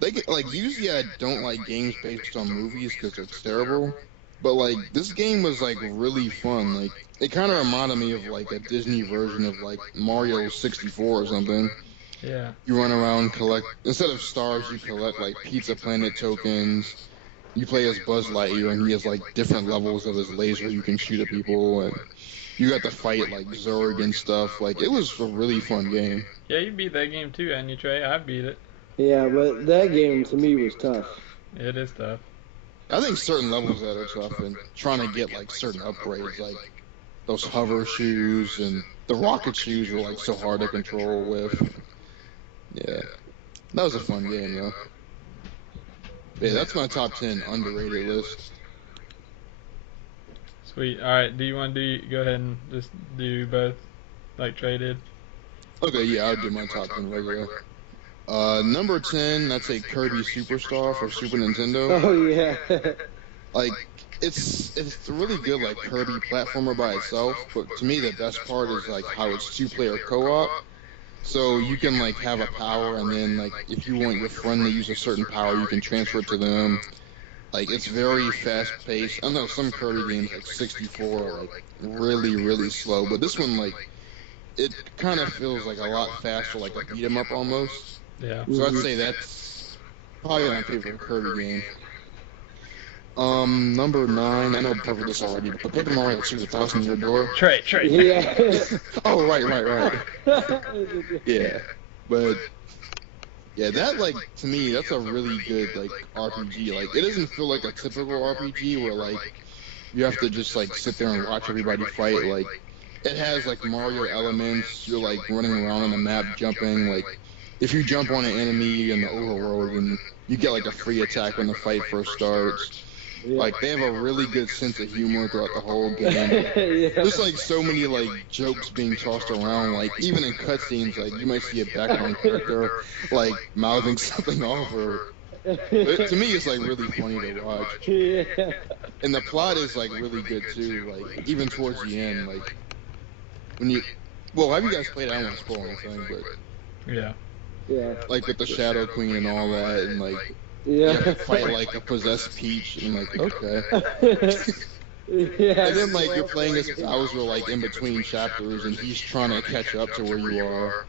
They get, like, usually I don't like games based on movies because it's terrible, but like this game was like really fun. Like it kind of reminded me of like a Disney version of like Mario 64 or something. Yeah. You run around, collect, instead of stars, you collect like Pizza Planet tokens. You play as Buzz Lightyear, and he has like different levels of his laser you can shoot at people, and you got to fight like Zurg and stuff. Like it was a really fun game. Yeah, you beat that game too, hadn't you, Trey? I beat it. Yeah, but that game to me was tough. It is tough. I think certain levels that are tough, and trying to get like certain upgrades, like those hover shoes and the rocket shoes were like so hard to control with. Yeah, that was a fun game though. Yeah, that's my top 10 underrated list. Sweet. All right. Do you want to go ahead and just do both, like Trey did? Okay, yeah, I'll do my top 10 regular. Number 10, that's a Kirby Superstar for Super Nintendo. Oh yeah. Like, it's a really good like Kirby platformer by itself, but to me the best part is like how it's 2-player co-op. So you can like have a power, and then like if you want your friend to use a certain power, you can transfer it to them. Like it's very fast paced. I know some Kirby games like 64 are like really slow, but this one like it kind of feels like a lot faster, like a beat 'em up almost. Yeah. So I'd say that's probably my favorite Kirby game. Number 9, I know I've covered this already, but Paper Mario 2000 Year Door. Trey. Yeah. Oh, right. Yeah, but yeah, that like to me, that's a really good like RPG. Like it doesn't feel like a typical RPG where like you have to just like sit there and watch everybody fight. Like it has like Mario elements. You're like running around on the map, jumping. Like if you jump on an enemy in the overworld, and you get like a free attack when the fight first starts. Yeah. Like they have a really good sense of humor throughout the whole game. Yeah. There's like so many like jokes being tossed around. Like even in cutscenes, like you might see a background character like mouthing something off. Or to me, it's like really funny to watch. Yeah. And the plot is like really good too. Like even towards the end, like when you, well, have you guys played? I don't want to spoil anything, but Yeah. like with the Shadow Queen and all that, and like. Yeah. You have to fight like a possessed Peach, and like, okay. Yeah. And then like you're playing as Bowser like in between chapters, and he's trying to catch up to where you are.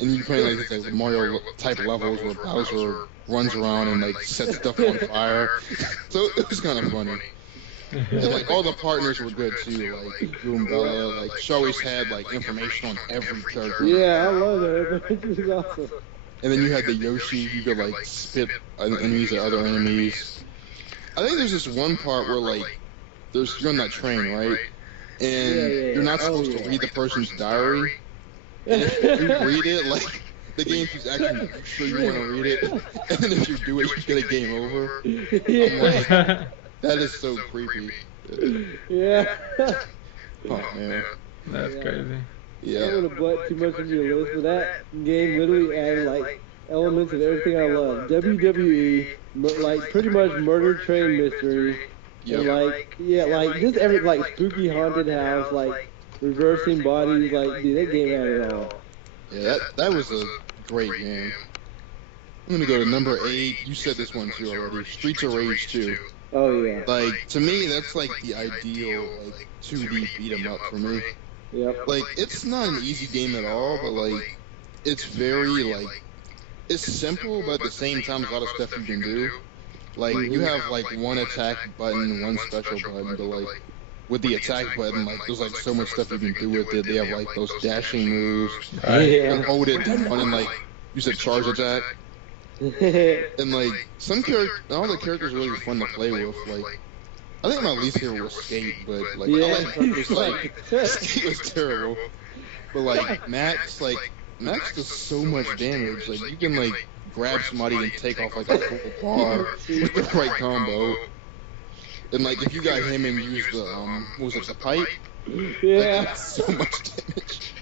And you play like these like Mario type levels where Bowser runs around and like sets stuff on fire. So it was kind of funny. And like all the partners were good too, like Goombella, like she always had like information on every character. Yeah, I love that. It was awesome. And then you had the Yoshi, you could like spit enemies at other enemies. I think there's this one part where like you're on that train, right? And you're not supposed to read the person's diary. And if you read it, like the game keeps asking you sure you want to read it. And then if you do it, you get a game over. I'm like, that is so creepy. Yeah. Oh man. That's crazy. Yeah. I would have bought too much of your list, but that game literally added like elements of everything I love. WWE, like pretty much murder train mystery, Yep. and like like just every like spooky haunted house, like reversing bodies, like dude, that game had it all. Yeah, that was a great game. I'm gonna go to number 8. You said this one too already. Streets of Rage 2. Oh yeah. Like to me, that's like the ideal like 2D beat 'em up for me. Yep. Like it's not an easy game at all, but like it's very like it's simple, but at the same time, there's a lot of stuff you can do. Like you have like one attack button, one special button, but like with the attack button, like there's like so much stuff you can do with it. They have like those dashing moves, and hold it down, and like you said charge attack. And like all the characters are really fun to play with. Like I think my least favorite was Skate, but like I like characters like Skate was terrible. But like Max does so much damage. Like you can like grab somebody and take off like a whole bar with the right combo. And like if you got him and used the what was it, the pipe? Yeah. Like, so much damage.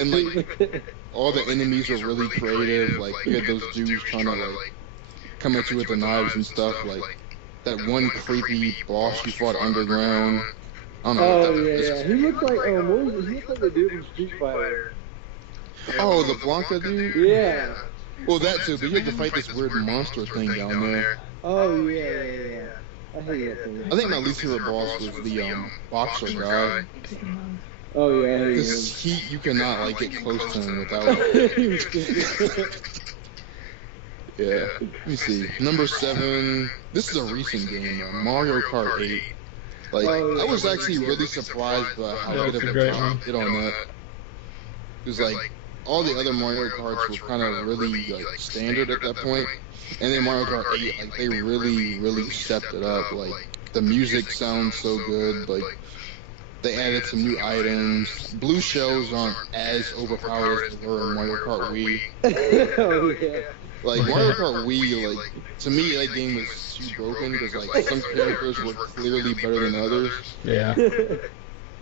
And like all the enemies were really creative. Like you had those dudes trying to like come at you with the knives and stuff. Like that one creepy boss you fought underground. I don't know. Oh yeah. He looked like what was it? He looked like the dude from Street Fighter. Oh, the Blanca dude? Yeah. Well, that too, but you have to fight this weird monster thing down there. Oh yeah. I hate that thing. I think my least favorite boss was the boxer guy. Oh yeah. Because you cannot like get close to him without. Yeah. Let me see. Number 7. This is a recent game, Mario Kart 8. Like, I was actually really surprised by how good of a job they did on that. Because like all the other Mario Karts were kind of really like standard at that point, and then Mario Kart 8, like they really stepped it up. Like the music sounds so good. Like they added some new items. Blue shells aren't as overpowered as they were in Mario Kart Wii. Oh yeah. Like Mario Kart Wii, like to me that game was too broken because like some characters were clearly better than others. Yeah.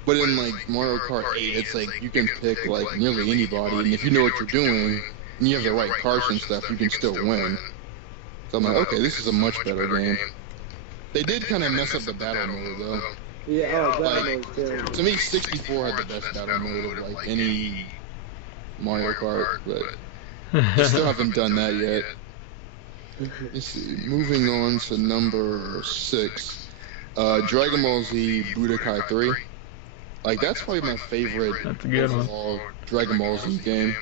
But in like Mario Kart 8, it's like you can pick like nearly anybody, and if you know what you're doing and you have the right carts and stuff, you can still win. So I'm like, okay, this is a much better game. They did kind of mess up the battle mode though. Yeah, like, to me, 64 had the best battle mode of like any Mario Kart, but they still haven't done that yet. Let's see. Moving on to number 6, Dragon Ball Z Budokai 3. Like that's probably my favorite overall Dragon Ball Z game.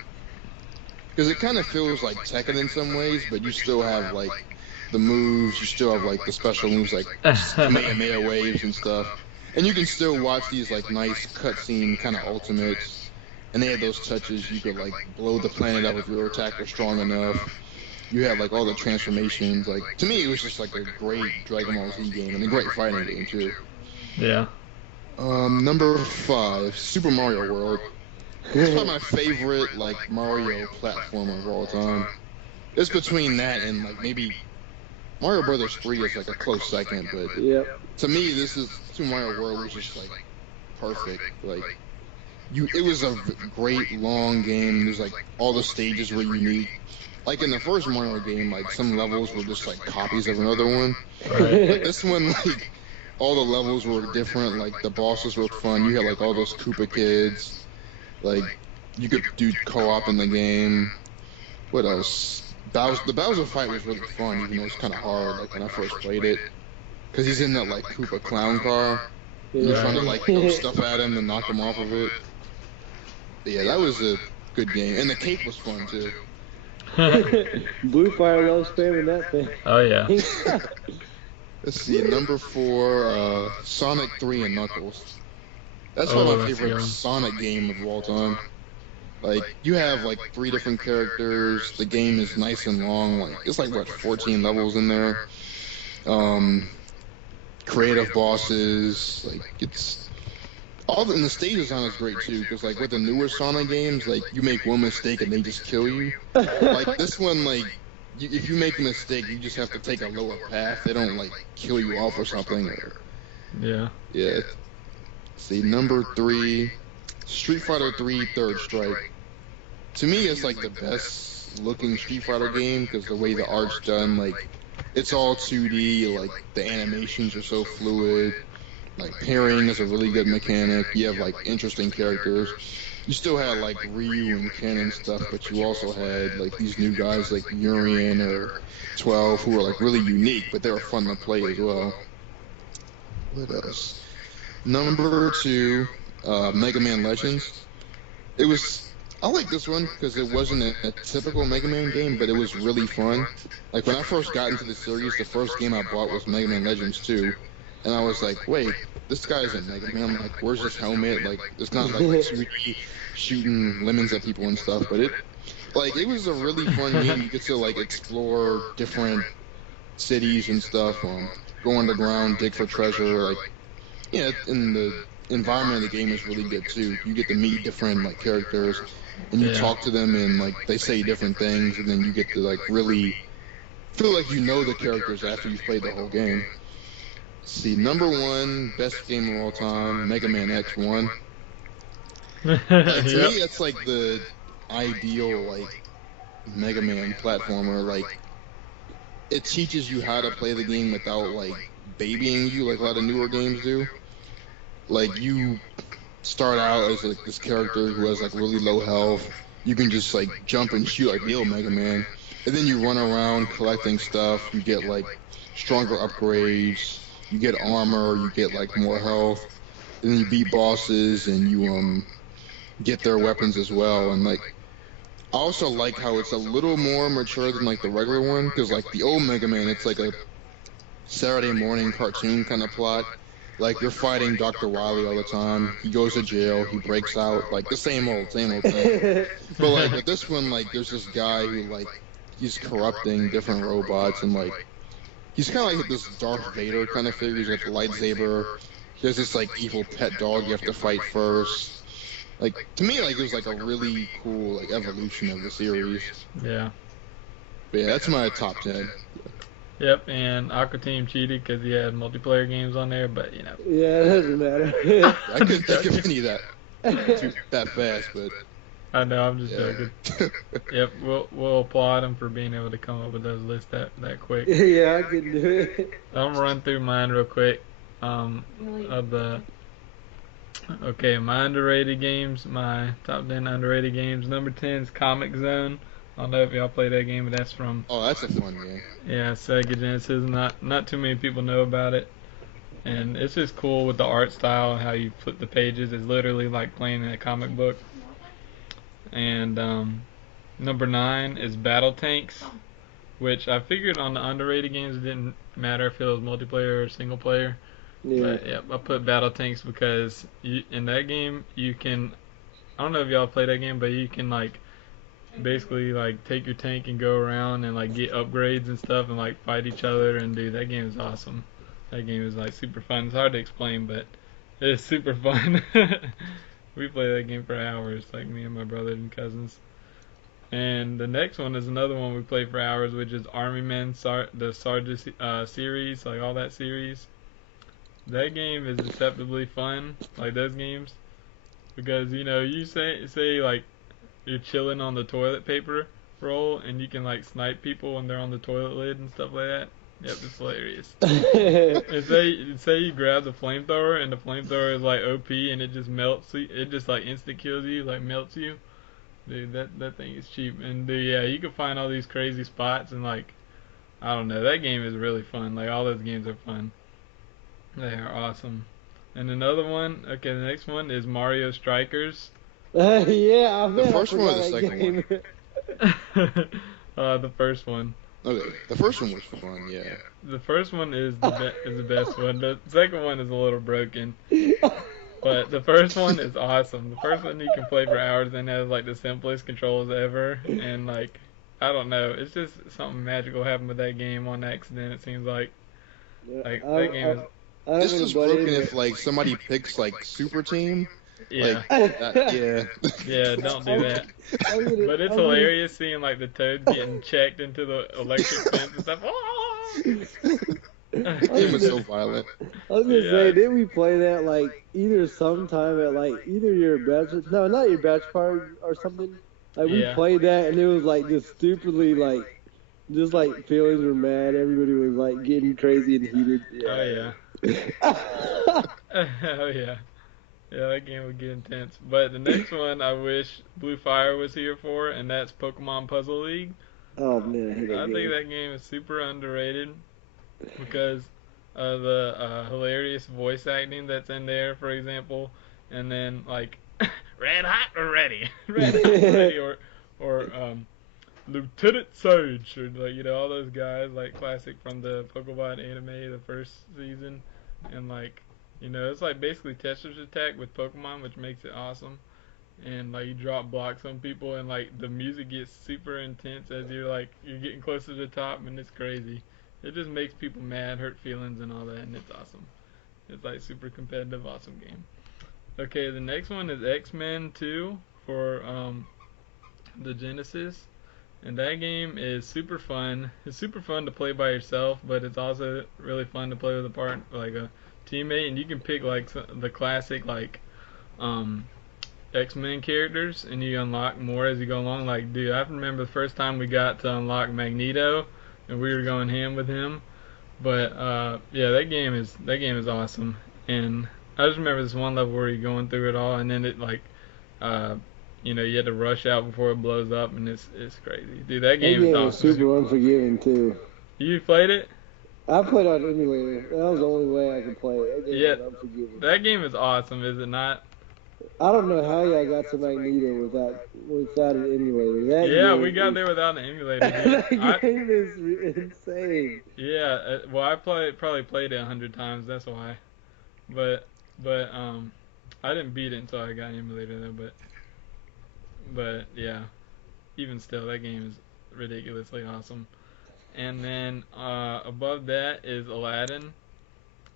Because it kind of feels like Tekken in some ways, but you still have like the moves, you still have like the special moves like Kamehameha waves and stuff. And you can still watch these like nice cutscene kind of ultimates. And they had those touches, you could like blow the planet up if your attacker strong enough. You had like all the transformations. Like to me, it was just like a great Dragon Ball Z game and a great fighting game too. Yeah. Number 5, Super Mario World. It's probably my favorite like Mario platformer of all time. It's between that and like maybe Mario Brothers 3 is like a close second, but to me, this is Super Mario World was just like perfect. Like it was a great long game. There's like all the stages were unique. Like in the first Mario game, like some levels were just like copies of another one. Right. Like this one, like all the levels were different. Like the bosses were fun. You had like all those Koopa kids. Like you could do co-op in the game. What else? The Bowser fight was really fun, even though it's kind of hard. Like when I first played it, because he's in that like Koopa clown car. And you're trying to like throw stuff at him and knock him off of it. But yeah, that was a good game, and the cape was fun too. Bluefire loves spamming that thing. Oh yeah. Let's see, number 4, Sonic 3 and Knuckles. That's one of my favorite Sonic game of all time. Like, you have like 3 different characters, the game is nice and long, like, it's like, what, 14 levels in there? Creative bosses, like, it's... and the stage design is great too, because like with the newer Sonic games, like, you make one mistake and they just kill you. Like, this one, like, if you make a mistake, you just have to take a lower path. They don't like kill you off or something. Yeah. Yeah. See, number 3, Street Fighter 3 Third Strike. To me, it's like the best looking Street Fighter game because the way the art's done, like it's all 2D. Like the animations are so fluid. Like pairing is a really good mechanic. You have like interesting characters. You still had like Ryu and Ken and stuff, but you also had like these new guys like Urian or 12 who were like really unique, but they were fun to play as well. What else? Number 2, Mega Man Legends. I like this one because it wasn't a typical Mega Man game, but it was really fun. Like when I first got into the series, the first game I bought was Mega Man Legends 2. And I was like, wait, this guy isn't Mega Man. I'm like, where's his helmet? Like, it's not like 2D shooting lemons at people and stuff. But it was a really fun game. You get to like explore different cities and stuff. Go underground, dig for treasure. Like, yeah, and the environment of the game is really good too. You get to meet different like characters, and you talk to them, and like they say different things, and then you get to like really feel like you know the characters after you've played the whole game. See, number 1, best game of all time, Mega Man X1. Like, to me, that's like the ideal like Mega Man platformer. Like, it teaches you how to play the game without like babying you like a lot of newer games do. Like you start out as like this character who has like really low health. You can just like jump and shoot like the old Mega Man, and then you run around collecting stuff. You get like stronger upgrades. You get armor. You get like more health. And then you beat bosses and you get their weapons as well. And like I also like how it's a little more mature than like the regular one, because like the old Mega Man, it's like a Saturday morning cartoon kind of plot. Like you're fighting Dr. Wily all the time. He goes to jail. He breaks out. Like the same old thing. But like with this one, like there's this guy who like he's corrupting different robots, and like he's kind of like this Darth Vader kind of figure. He's got the lightsaber. He has this like evil pet dog you have to fight first. Like to me, like it was like a really cool like evolution of the series. Yeah. But yeah, that's my top 10. Yep, and AquateamV cheated because he had multiplayer games on there, but you know. Yeah, it doesn't matter. I couldn't think of any of that fast, but. I know, I'm just joking. Yep, we'll applaud him for being able to come up with those lists that quick. Yeah, I can do it. I'm gonna run through mine real quick. My underrated games, my top 10 underrated games. Number 10 is Comic Zone. I don't know if y'all play that game, but that's from... Oh, that's a fun game. Yeah, Sega Genesis. Not too many people know about it. And it's just cool with the art style and how you flip the pages. It's literally like playing in a comic book. And number 9 is Battle Tanks, which I figured on the underrated games it didn't matter if it was multiplayer or single player. Yeah. But yeah, I put Battle Tanks because in that game you can... I don't know if y'all play that game, but you can like... basically like take your tank and go around and like get upgrades and stuff and like fight each other, and dude, that game is awesome. That game is like super fun. It's hard to explain, but it's super fun. We play that game for hours, like me and my brothers and cousins. And the next one is another one we play for hours, which is Army Men, the Sarge series, like all that series. That game is deceptively fun, like those games, because you know you say like you're chilling on the toilet paper roll, and you can like snipe people when they're on the toilet lid and stuff like that. Yep, it's hilarious. And say you grab the flamethrower, and the flamethrower is like OP, and it just melts. It just like instant kills you, like melts you. Dude, that thing is cheap. And dude, yeah, you can find all these crazy spots, and like I don't know, that game is really fun. Like all those games are fun. They are awesome. And another one, okay, the next one is Mario Strikers. Yeah, I bet. The first one or the second one? The first one. Okay, the first one was fun, yeah. The first one is the best one. The second one is a little broken, but the first one is awesome. The first one you can play for hours and has like the simplest controls ever, and like I don't know, it's just something magical happened with that game on accident. It seems like that game is. This is broken if like somebody picks like Super Team. Yeah. Like, yeah. Yeah, don't do that. But it's hilarious seeing like the toads getting checked into the electric fence and stuff. The game was so violent. I was gonna say, didn't we play that like either sometime at like either your bachelor, no, not your bachelor party or something? Like we played that and it was like just stupidly like, just like feelings were mad. Everybody was like getting crazy and heated. Yeah. Oh yeah. Oh yeah. Yeah, that game would get intense. But the next one I wish Blue Fire was here for, and that's Pokemon Puzzle League. Oh man, I think that game is super underrated because of the hilarious voice acting that's in there, for example, and then like Red Hot or Ready, Red Hot or Ready, or Lieutenant Sage, or like, you know, all those guys, like classic from the Pokemon anime, the first season, and like, you know, it's like basically Tetris Attack with Pokemon, which makes it awesome. And like you drop blocks on people, and like the music gets super intense as you're getting closer to the top, and it's crazy. It just makes people mad, hurt feelings, and all that, and it's awesome. It's like super competitive, awesome game. Okay, the next one is X-Men 2 for the Genesis. And that game is super fun. It's super fun to play by yourself, but it's also really fun to play with a teammate, and you can pick like the classic like X-Men characters, and you unlock more as you go along. Like, dude, I remember the first time we got to unlock Magneto, and we were going ham with him. But yeah, that game is awesome. And I just remember this one level where you're going through it all, and then it like, you had to rush out before it blows up, and it's crazy, dude. That game is awesome. Super unforgiving too. You played it? I played on emulator. That was the only way I could play it. Yeah, that game is awesome, is it not? I don't know how y'all got to Magneto without an emulator. We got there without an emulator. That game is insane. Yeah, well, I probably played it 100 times. That's why. But I didn't beat it until I got an emulator though. But yeah, even still, that game is ridiculously awesome. And then above that is Aladdin.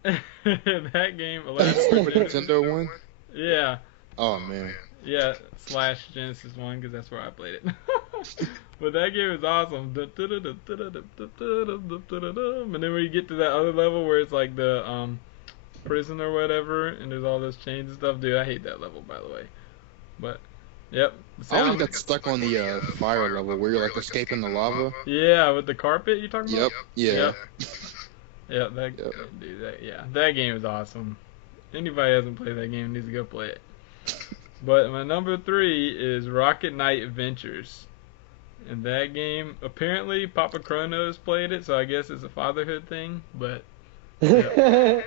That game, Aladdin. The Nintendo one? Yeah. Oh, man. Yeah, / Genesis 1, because that's where I played it. But that game is awesome. And then when you get to that other level where it's like the prison or whatever, and there's all those chains and stuff, dude, I hate that level, by the way. But, yep. I always got stuck on the fire level where you're like escaping the lava. Yeah, with the carpet you talking about? Yep, yeah. That game is awesome. Anybody who hasn't played that game needs to go play it. But my number 3 is Rocket Knight Adventures. And that game, apparently Papa Chronos played it, so I guess it's a fatherhood thing, but yeah.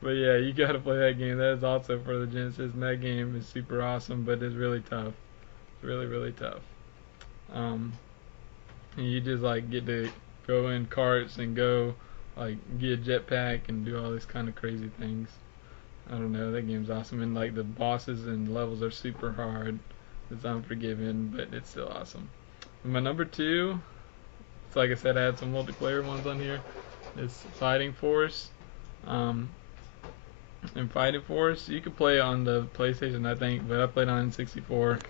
But yeah, you gotta play that game. That is also for the Genesis, and that game is super awesome, but it's really tough. It's really, really tough. And you just like get to go in carts and go like get a jetpack and do all these kind of crazy things. I don't know, that game's awesome, and like the bosses and levels are super hard. It's unforgiving, but it's still awesome. And my number 2, it's like I said, I had some multiplayer ones on here. It's Fighting Force. And Fighting Force, you could play on the PlayStation, I think, but I played on N64.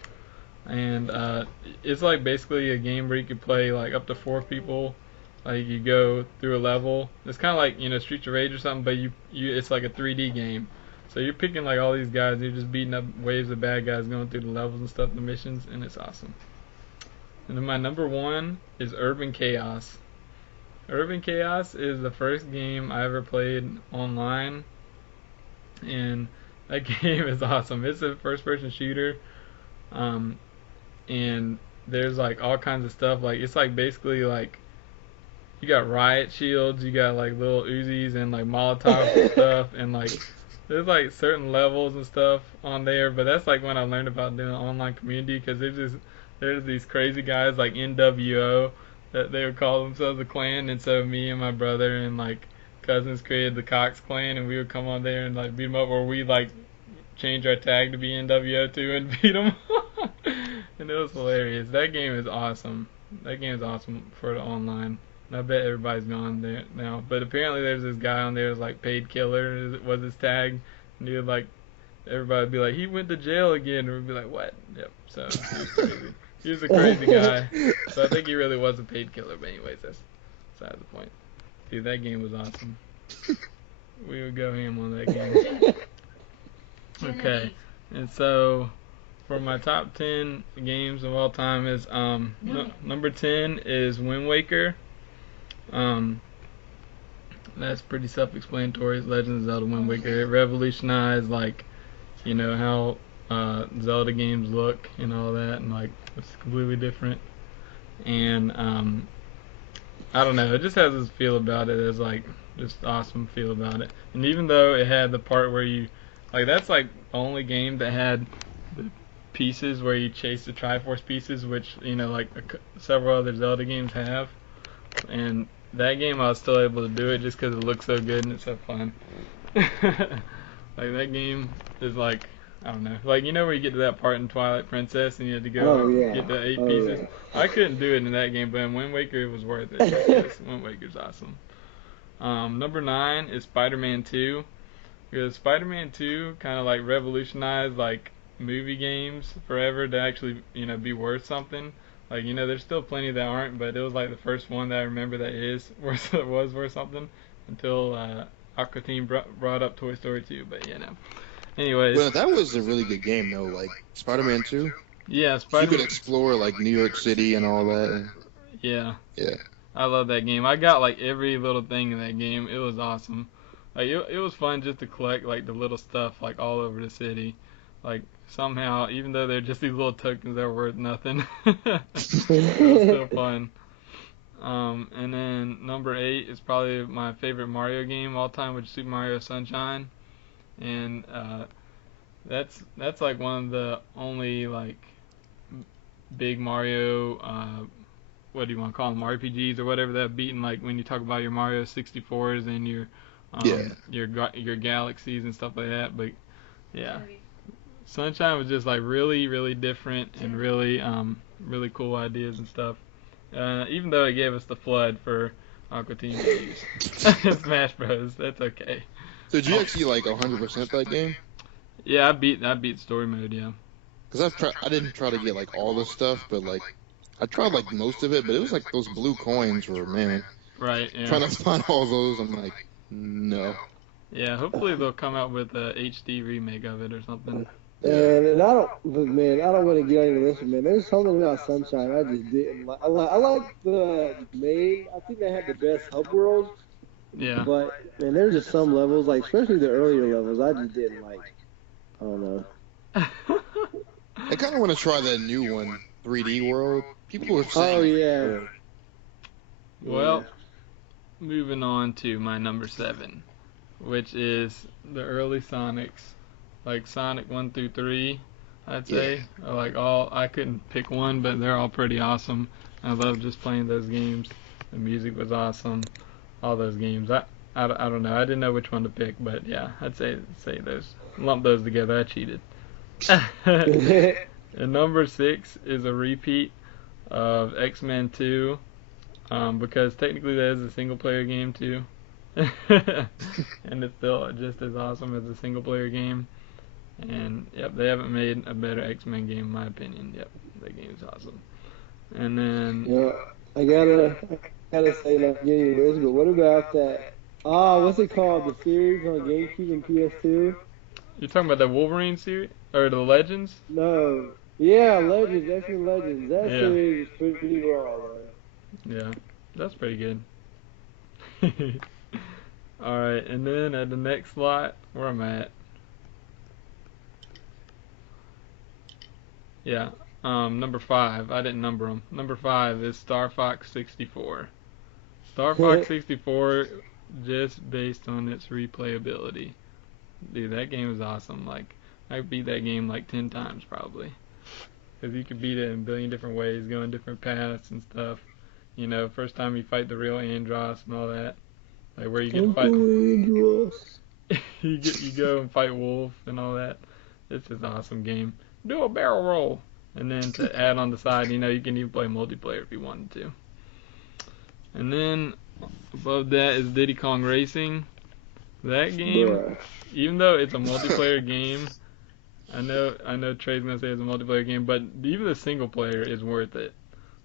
And it's like basically a game where you could play like up to 4 people. Like you go through a level. It's kind of like Streets of Rage or something, but it's like a 3D game. So you're picking like all these guys, and you're just beating up waves of bad guys going through the levels and stuff, the missions, and it's awesome. And then my number 1 is Urban Chaos. Urban Chaos is the first game I ever played online, and that game is awesome. It's a first-person shooter, and there's like all kinds of stuff. Like it's like basically like you got riot shields, you got like little Uzis and like Molotov and stuff, and like there's like certain levels and stuff on there. But that's like when I learned about doing an online community, because there's these crazy guys like NWO that they would call themselves a clan, and so me and my brother and like cousins created the Cox clan, and we would come on there and like beat them up, or we like change our tag to be NWO too and beat them. And it was hilarious. That game is awesome. That game is awesome for the online. And I bet everybody's gone there now. But apparently there's this guy on there who's like paid killer was his tag. And he would like, everybody would be like, he went to jail again. And we'd be like, what? Yep. So he was crazy. He was a crazy guy. So I think he really was a paid killer. But anyways, that's beside the point. Dude, that game was awesome. We would go ham on that game. Okay. And so for my top 10 games of all time is number 10 is Wind Waker. That's pretty self-explanatory. It's Legend of Zelda Wind Waker. It revolutionized like how Zelda games look and all that, and like it's completely different. And I don't know, it just has this feel about it. It's like just awesome feel about it. And even though it had the part where you like, that's like the only game that had the pieces where you chase the Triforce pieces, which like several other Zelda games have. And that game I was still able to do it just because it looks so good and it's so fun. Like that game is like, I don't know, like where you get to that part in Twilight Princess and you had to go get the 8 pieces. Yeah. I couldn't do it in that game, but in Wind Waker it was worth it. Because Wind Waker's awesome. Number 9 is Spider-Man 2, because Spider-Man 2 kind of like revolutionized like movie games forever to actually be worth something. Like there's still plenty that aren't, but it was like the first one that I remember that was worth something until AquateamV brought up Toy Story 2. But anyways. Well, that was a really good game though, like Spider-Man 2. Yeah, Spider-Man. You could explore like New York City and all that. Yeah. Yeah. I love that game. I got like every little thing in that game. It was awesome. Like it was fun just to collect like the little stuff like all over the city. Like somehow, even though they're just these little tokens that are worth nothing, it was still fun. And then number 8 is probably my favorite Mario game of all time, which is Super Mario Sunshine. And that's like one of the only like big Mario what do you want to call them, RPGs or whatever, that beaten like when you talk about your Mario 64s and your galaxies and stuff like that. But yeah, Sunshine was just like really different and really cool ideas and stuff. Even though it gave us the flood for AquateamV to use. Smash Bros. That's okay. So did you actually like 100% that game? Yeah, I beat story mode. Yeah. Because I didn't try to get like all the stuff, but like I tried like most of it. But it was like those blue coins were, man. Right. Yeah. Trying to find all those, I'm like, no. Yeah. Hopefully they'll come out with a HD remake of it or something. And I don't want to get into this, man. There's something about Sunshine I just didn't like. I like the main. I think they had the best hub world. Yeah. But man, there's just some levels, like especially the earlier levels, I just didn't like. I don't know. I kind of want to try that new one, 3D World. People were saying. Oh yeah. Well, moving on to my number 7, which is the early Sonics. Like Sonic 1 through 3, I'd say. Yeah. Like I couldn't pick one, but they're all pretty awesome. I love just playing those games. The music was awesome. All those games. I don't know. I didn't know which one to pick, but yeah, I'd say those. Lump those together. I cheated. And number 6 is a repeat of X-Men 2, because technically that is a single player game too. And it's still just as awesome as a single player game. And yep, they haven't made a better X-Men game in my opinion. Yep, that game's awesome. And then I gotta say, not getting this, but what about that? What's it called? The series on GameCube and PS2? You're talking about the Wolverine series or the Legends? No. Yeah, Legends, X-Men Legends. That series is pretty raw, man. Yeah, that's pretty good. Alright, and then at the next slot, where am I at? Yeah, number 5. I didn't number them. Number 5 is Star Fox 64. Star Fox 64, just based on its replayability. Dude, that game is awesome. Like, I beat that game like 10 times probably. Because you could beat it in a billion different ways, going different paths and stuff. You know, first time you fight the real Andross and all that. Like, where you get to fight... you go and fight Wolf and all that. It's just an awesome game. Do a barrel roll. And then to add on the side, you know, you can even play multiplayer if you wanted to. And then above that is Diddy Kong Racing. That game, even though it's a multiplayer game, I know Trey's gonna say it's a multiplayer game, but even the single player is worth it.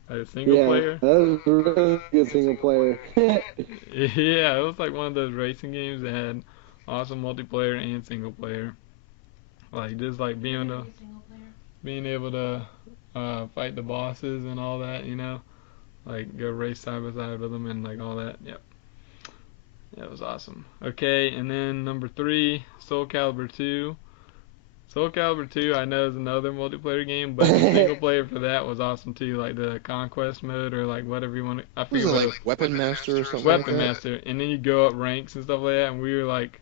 Like a single player. That was a really good single player. Yeah, it was like one of those racing games that had awesome multiplayer and single player. Like just like being able to fight the bosses and all that, you know, like go race side by side with them and like all that. Yep. That was awesome. Okay, and then number 3, Soul Calibur 2. Soul Calibur 2, I know is another multiplayer game, but the single player for that was awesome too, like the Conquest mode or like whatever you want to. I forget what it was. Weapon Master or something. Weapon Master, and then you go up ranks and stuff like that, and we were like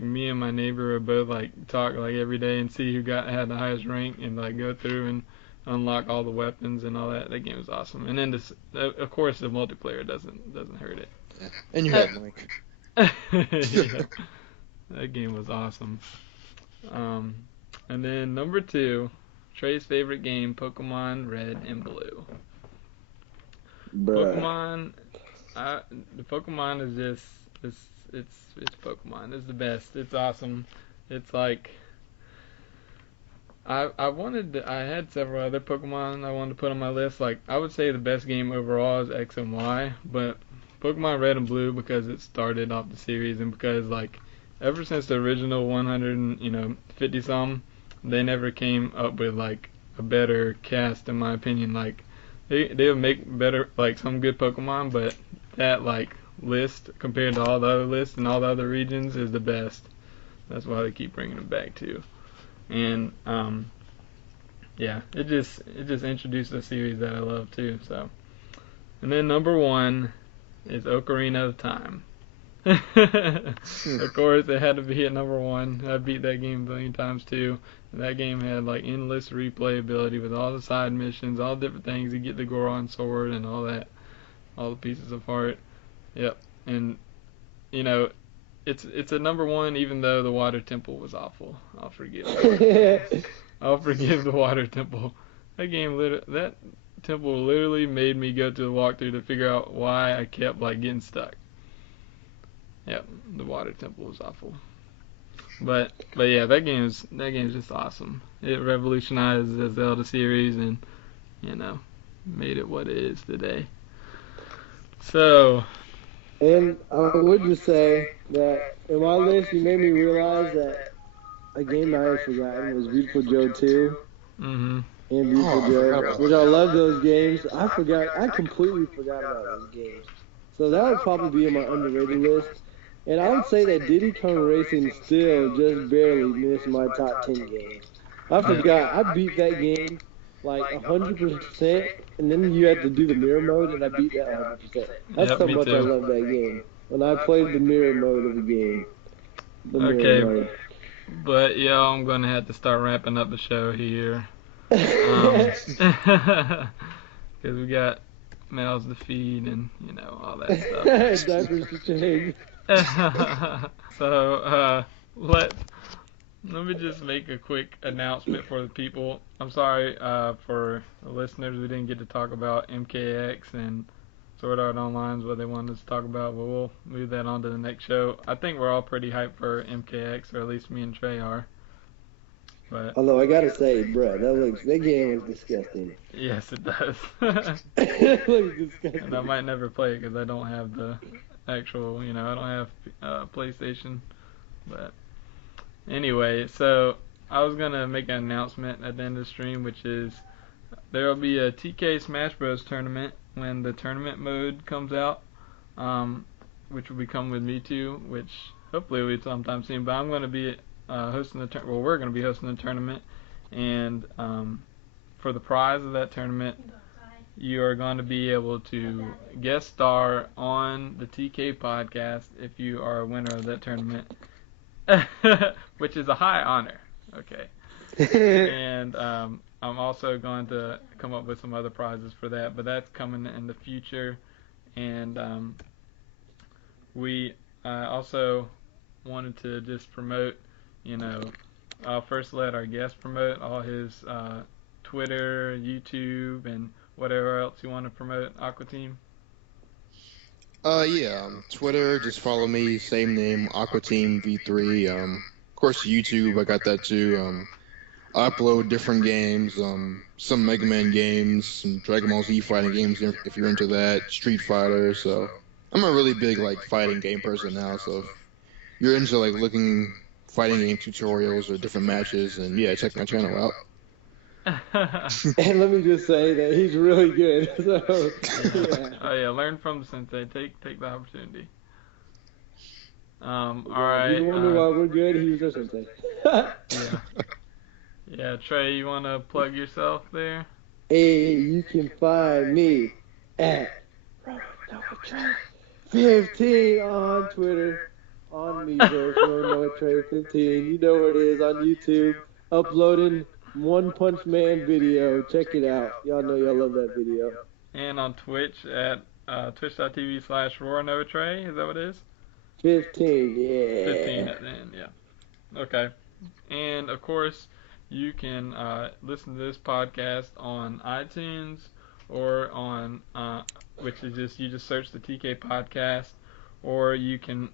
me and my neighbor would both like talk like every day and see who had the highest rank and like go through and unlock all the weapons and all that. That game was awesome. And then of course the multiplayer doesn't hurt it. Yeah. And you have Link. Yeah. That game was awesome. And then number 2, Trey's favorite game, Pokemon Red and Blue. Pokemon, the Pokemon is just it's Pokemon. It's the best. It's awesome. It's like I had several other Pokemon I wanted to put on my list. Like I would say the best game overall is X and Y, but Pokemon Red and Blue because it started off the series and because like ever since the original 150 some, they never came up with like a better cast in my opinion. Like they'll make better, like, some good Pokemon, but that, like, list compared to all the other lists and all the other regions is the best. That's why they keep bringing it back too. And yeah, it just introduced a series that I love too. So, and then number 1 is Ocarina of Time. Of course, it had to be at number 1. I beat that game a billion times too. And that game had like endless replayability with all the side missions, all the different things. You get the Goron sword and all that, all the pieces of heart. Yep. And you know, it's a number 1 even though the water temple was awful. I'll forgive it. I'll forgive the water temple. That temple literally made me go to the walkthrough to figure out why I kept like getting stuck. Yep, the water temple was awful. But yeah, that game's just awesome. It revolutionized the Zelda series and, you know, made it what it is today. So. And I would just say that in my list, you made me realize that a game I had forgotten was Beautiful Joe 2. Mm-hmm. And Beautiful Joe, which I love those games. I completely forgot about those games. So that would probably be in my underrated list. And I would say that Diddy Kong Racing still just barely missed my top 10 games. I forgot. I beat that game like 100%, and then you had to do the mirror mode, and I beat that 100%. That's how much I love that game. When I played the mirror mode of the game. Okay, but yeah, I'm going to have to start wrapping up the show here. Because we got mouths to feed and, you know, all that stuff. Diapers to change. So, let me just make a quick announcement for the people. I'm sorry for the listeners, we didn't get to talk about MKX and Sword Art Online's what they wanted us to talk about, but we'll move that on to the next show. I think we're all pretty hyped for MKX, or at least me and Trey are. But although I gotta say, bro, that game was disgusting. Yes, it does. It looks disgusting. And I might never play it because I don't have the actual, you know, I don't have PlayStation. But anyway, so I was gonna make an announcement at the end of the stream, which is there will be a TK Smash Bros. Tournament when the tournament mode comes out, which will be coming with me too, which hopefully will be sometime soon. But I'm going to be hosting the we're going to be hosting the tournament, and for the prize of that tournament, you are going to be able to guest star on the TK podcast if you are a winner of that tournament, which is a high honor. Okay. And I'm also going to come up with some other prizes for that, but that's coming in the future. And we also wanted to just promote, you know, I'll first let our guest promote all his Twitter, YouTube, and whatever else you want to promote, AquaTeam. Yeah, Twitter, just follow me, same name, AquateamV3. Of course, YouTube, I got that too. I upload different games, some Mega Man games, some Dragon Ball Z fighting games if you're into that, Street Fighter. So I'm a really big like fighting game person now. So if you're into like looking fighting game tutorials or different matches, and yeah, check my channel out. And let me just say that he's really good. So, yeah. Oh yeah, learn from the sensei. Take the opportunity. All right. You wonder why we're good? He was our sensei. Yeah. Yeah, Trey, you want to plug yourself there? Hey, you can find me at RoronoaTrey15 on Twitter, on Miiverse, RoronoaTrey15. You know where it is, on YouTube, uploading One Punch Man video. Check it out. Y'all know y'all love that video. And on Twitch at twitch.tv/RoronoaTrey. Is that what it is? 15, yeah. 15 at the end, yeah. Okay. And, of course, you can listen to this podcast on iTunes or on, which is you just search the TK podcast, or you can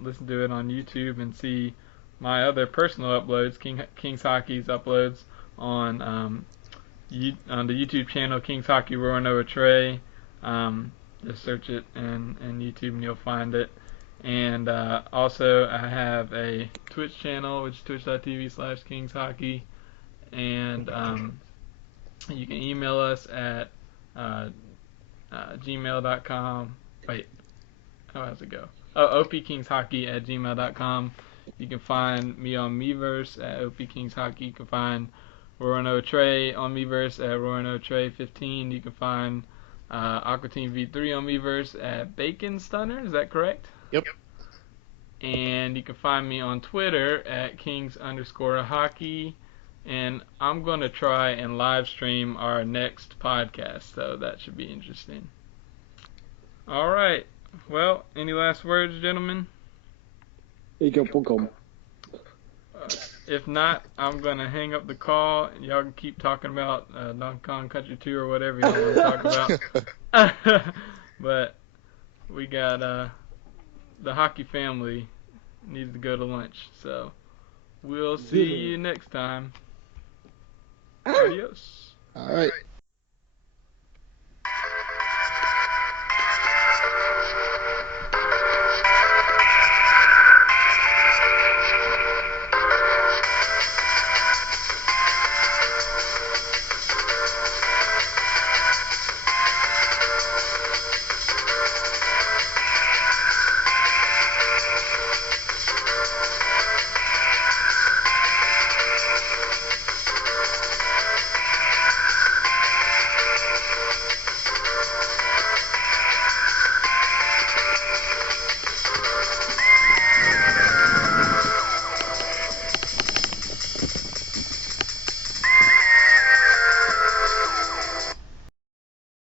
listen to it on YouTube and see my other personal uploads, KingsHaki's uploads on the YouTube channel KingsHaki RoronoaTrey. Just search it in YouTube and you'll find it. And also I have a Twitch channel, which is twitch.tv/KingsHaki. And you can email us at gmail.com. Wait, how does it go? Oh, OPkingshaki@gmail.com. You can find me on Miiverse at OPkingshaki. You can find RoronoaTrey on Miiverse at RoronoaTrey15. You can find AquateamV3 on Miiverse at BaconStunner. Is that correct? Yep. And you can find me on Twitter at Kings_Hockey. And I'm going to try and live stream our next podcast, so that should be interesting. All right. Well, any last words, gentlemen? If not, I'm going to hang up the call, and y'all can keep talking about Donkey Kong Country 2 or whatever y'all want to talk about. But we got the hockey family needs to go to lunch, so we'll see you next time. Adios. All right.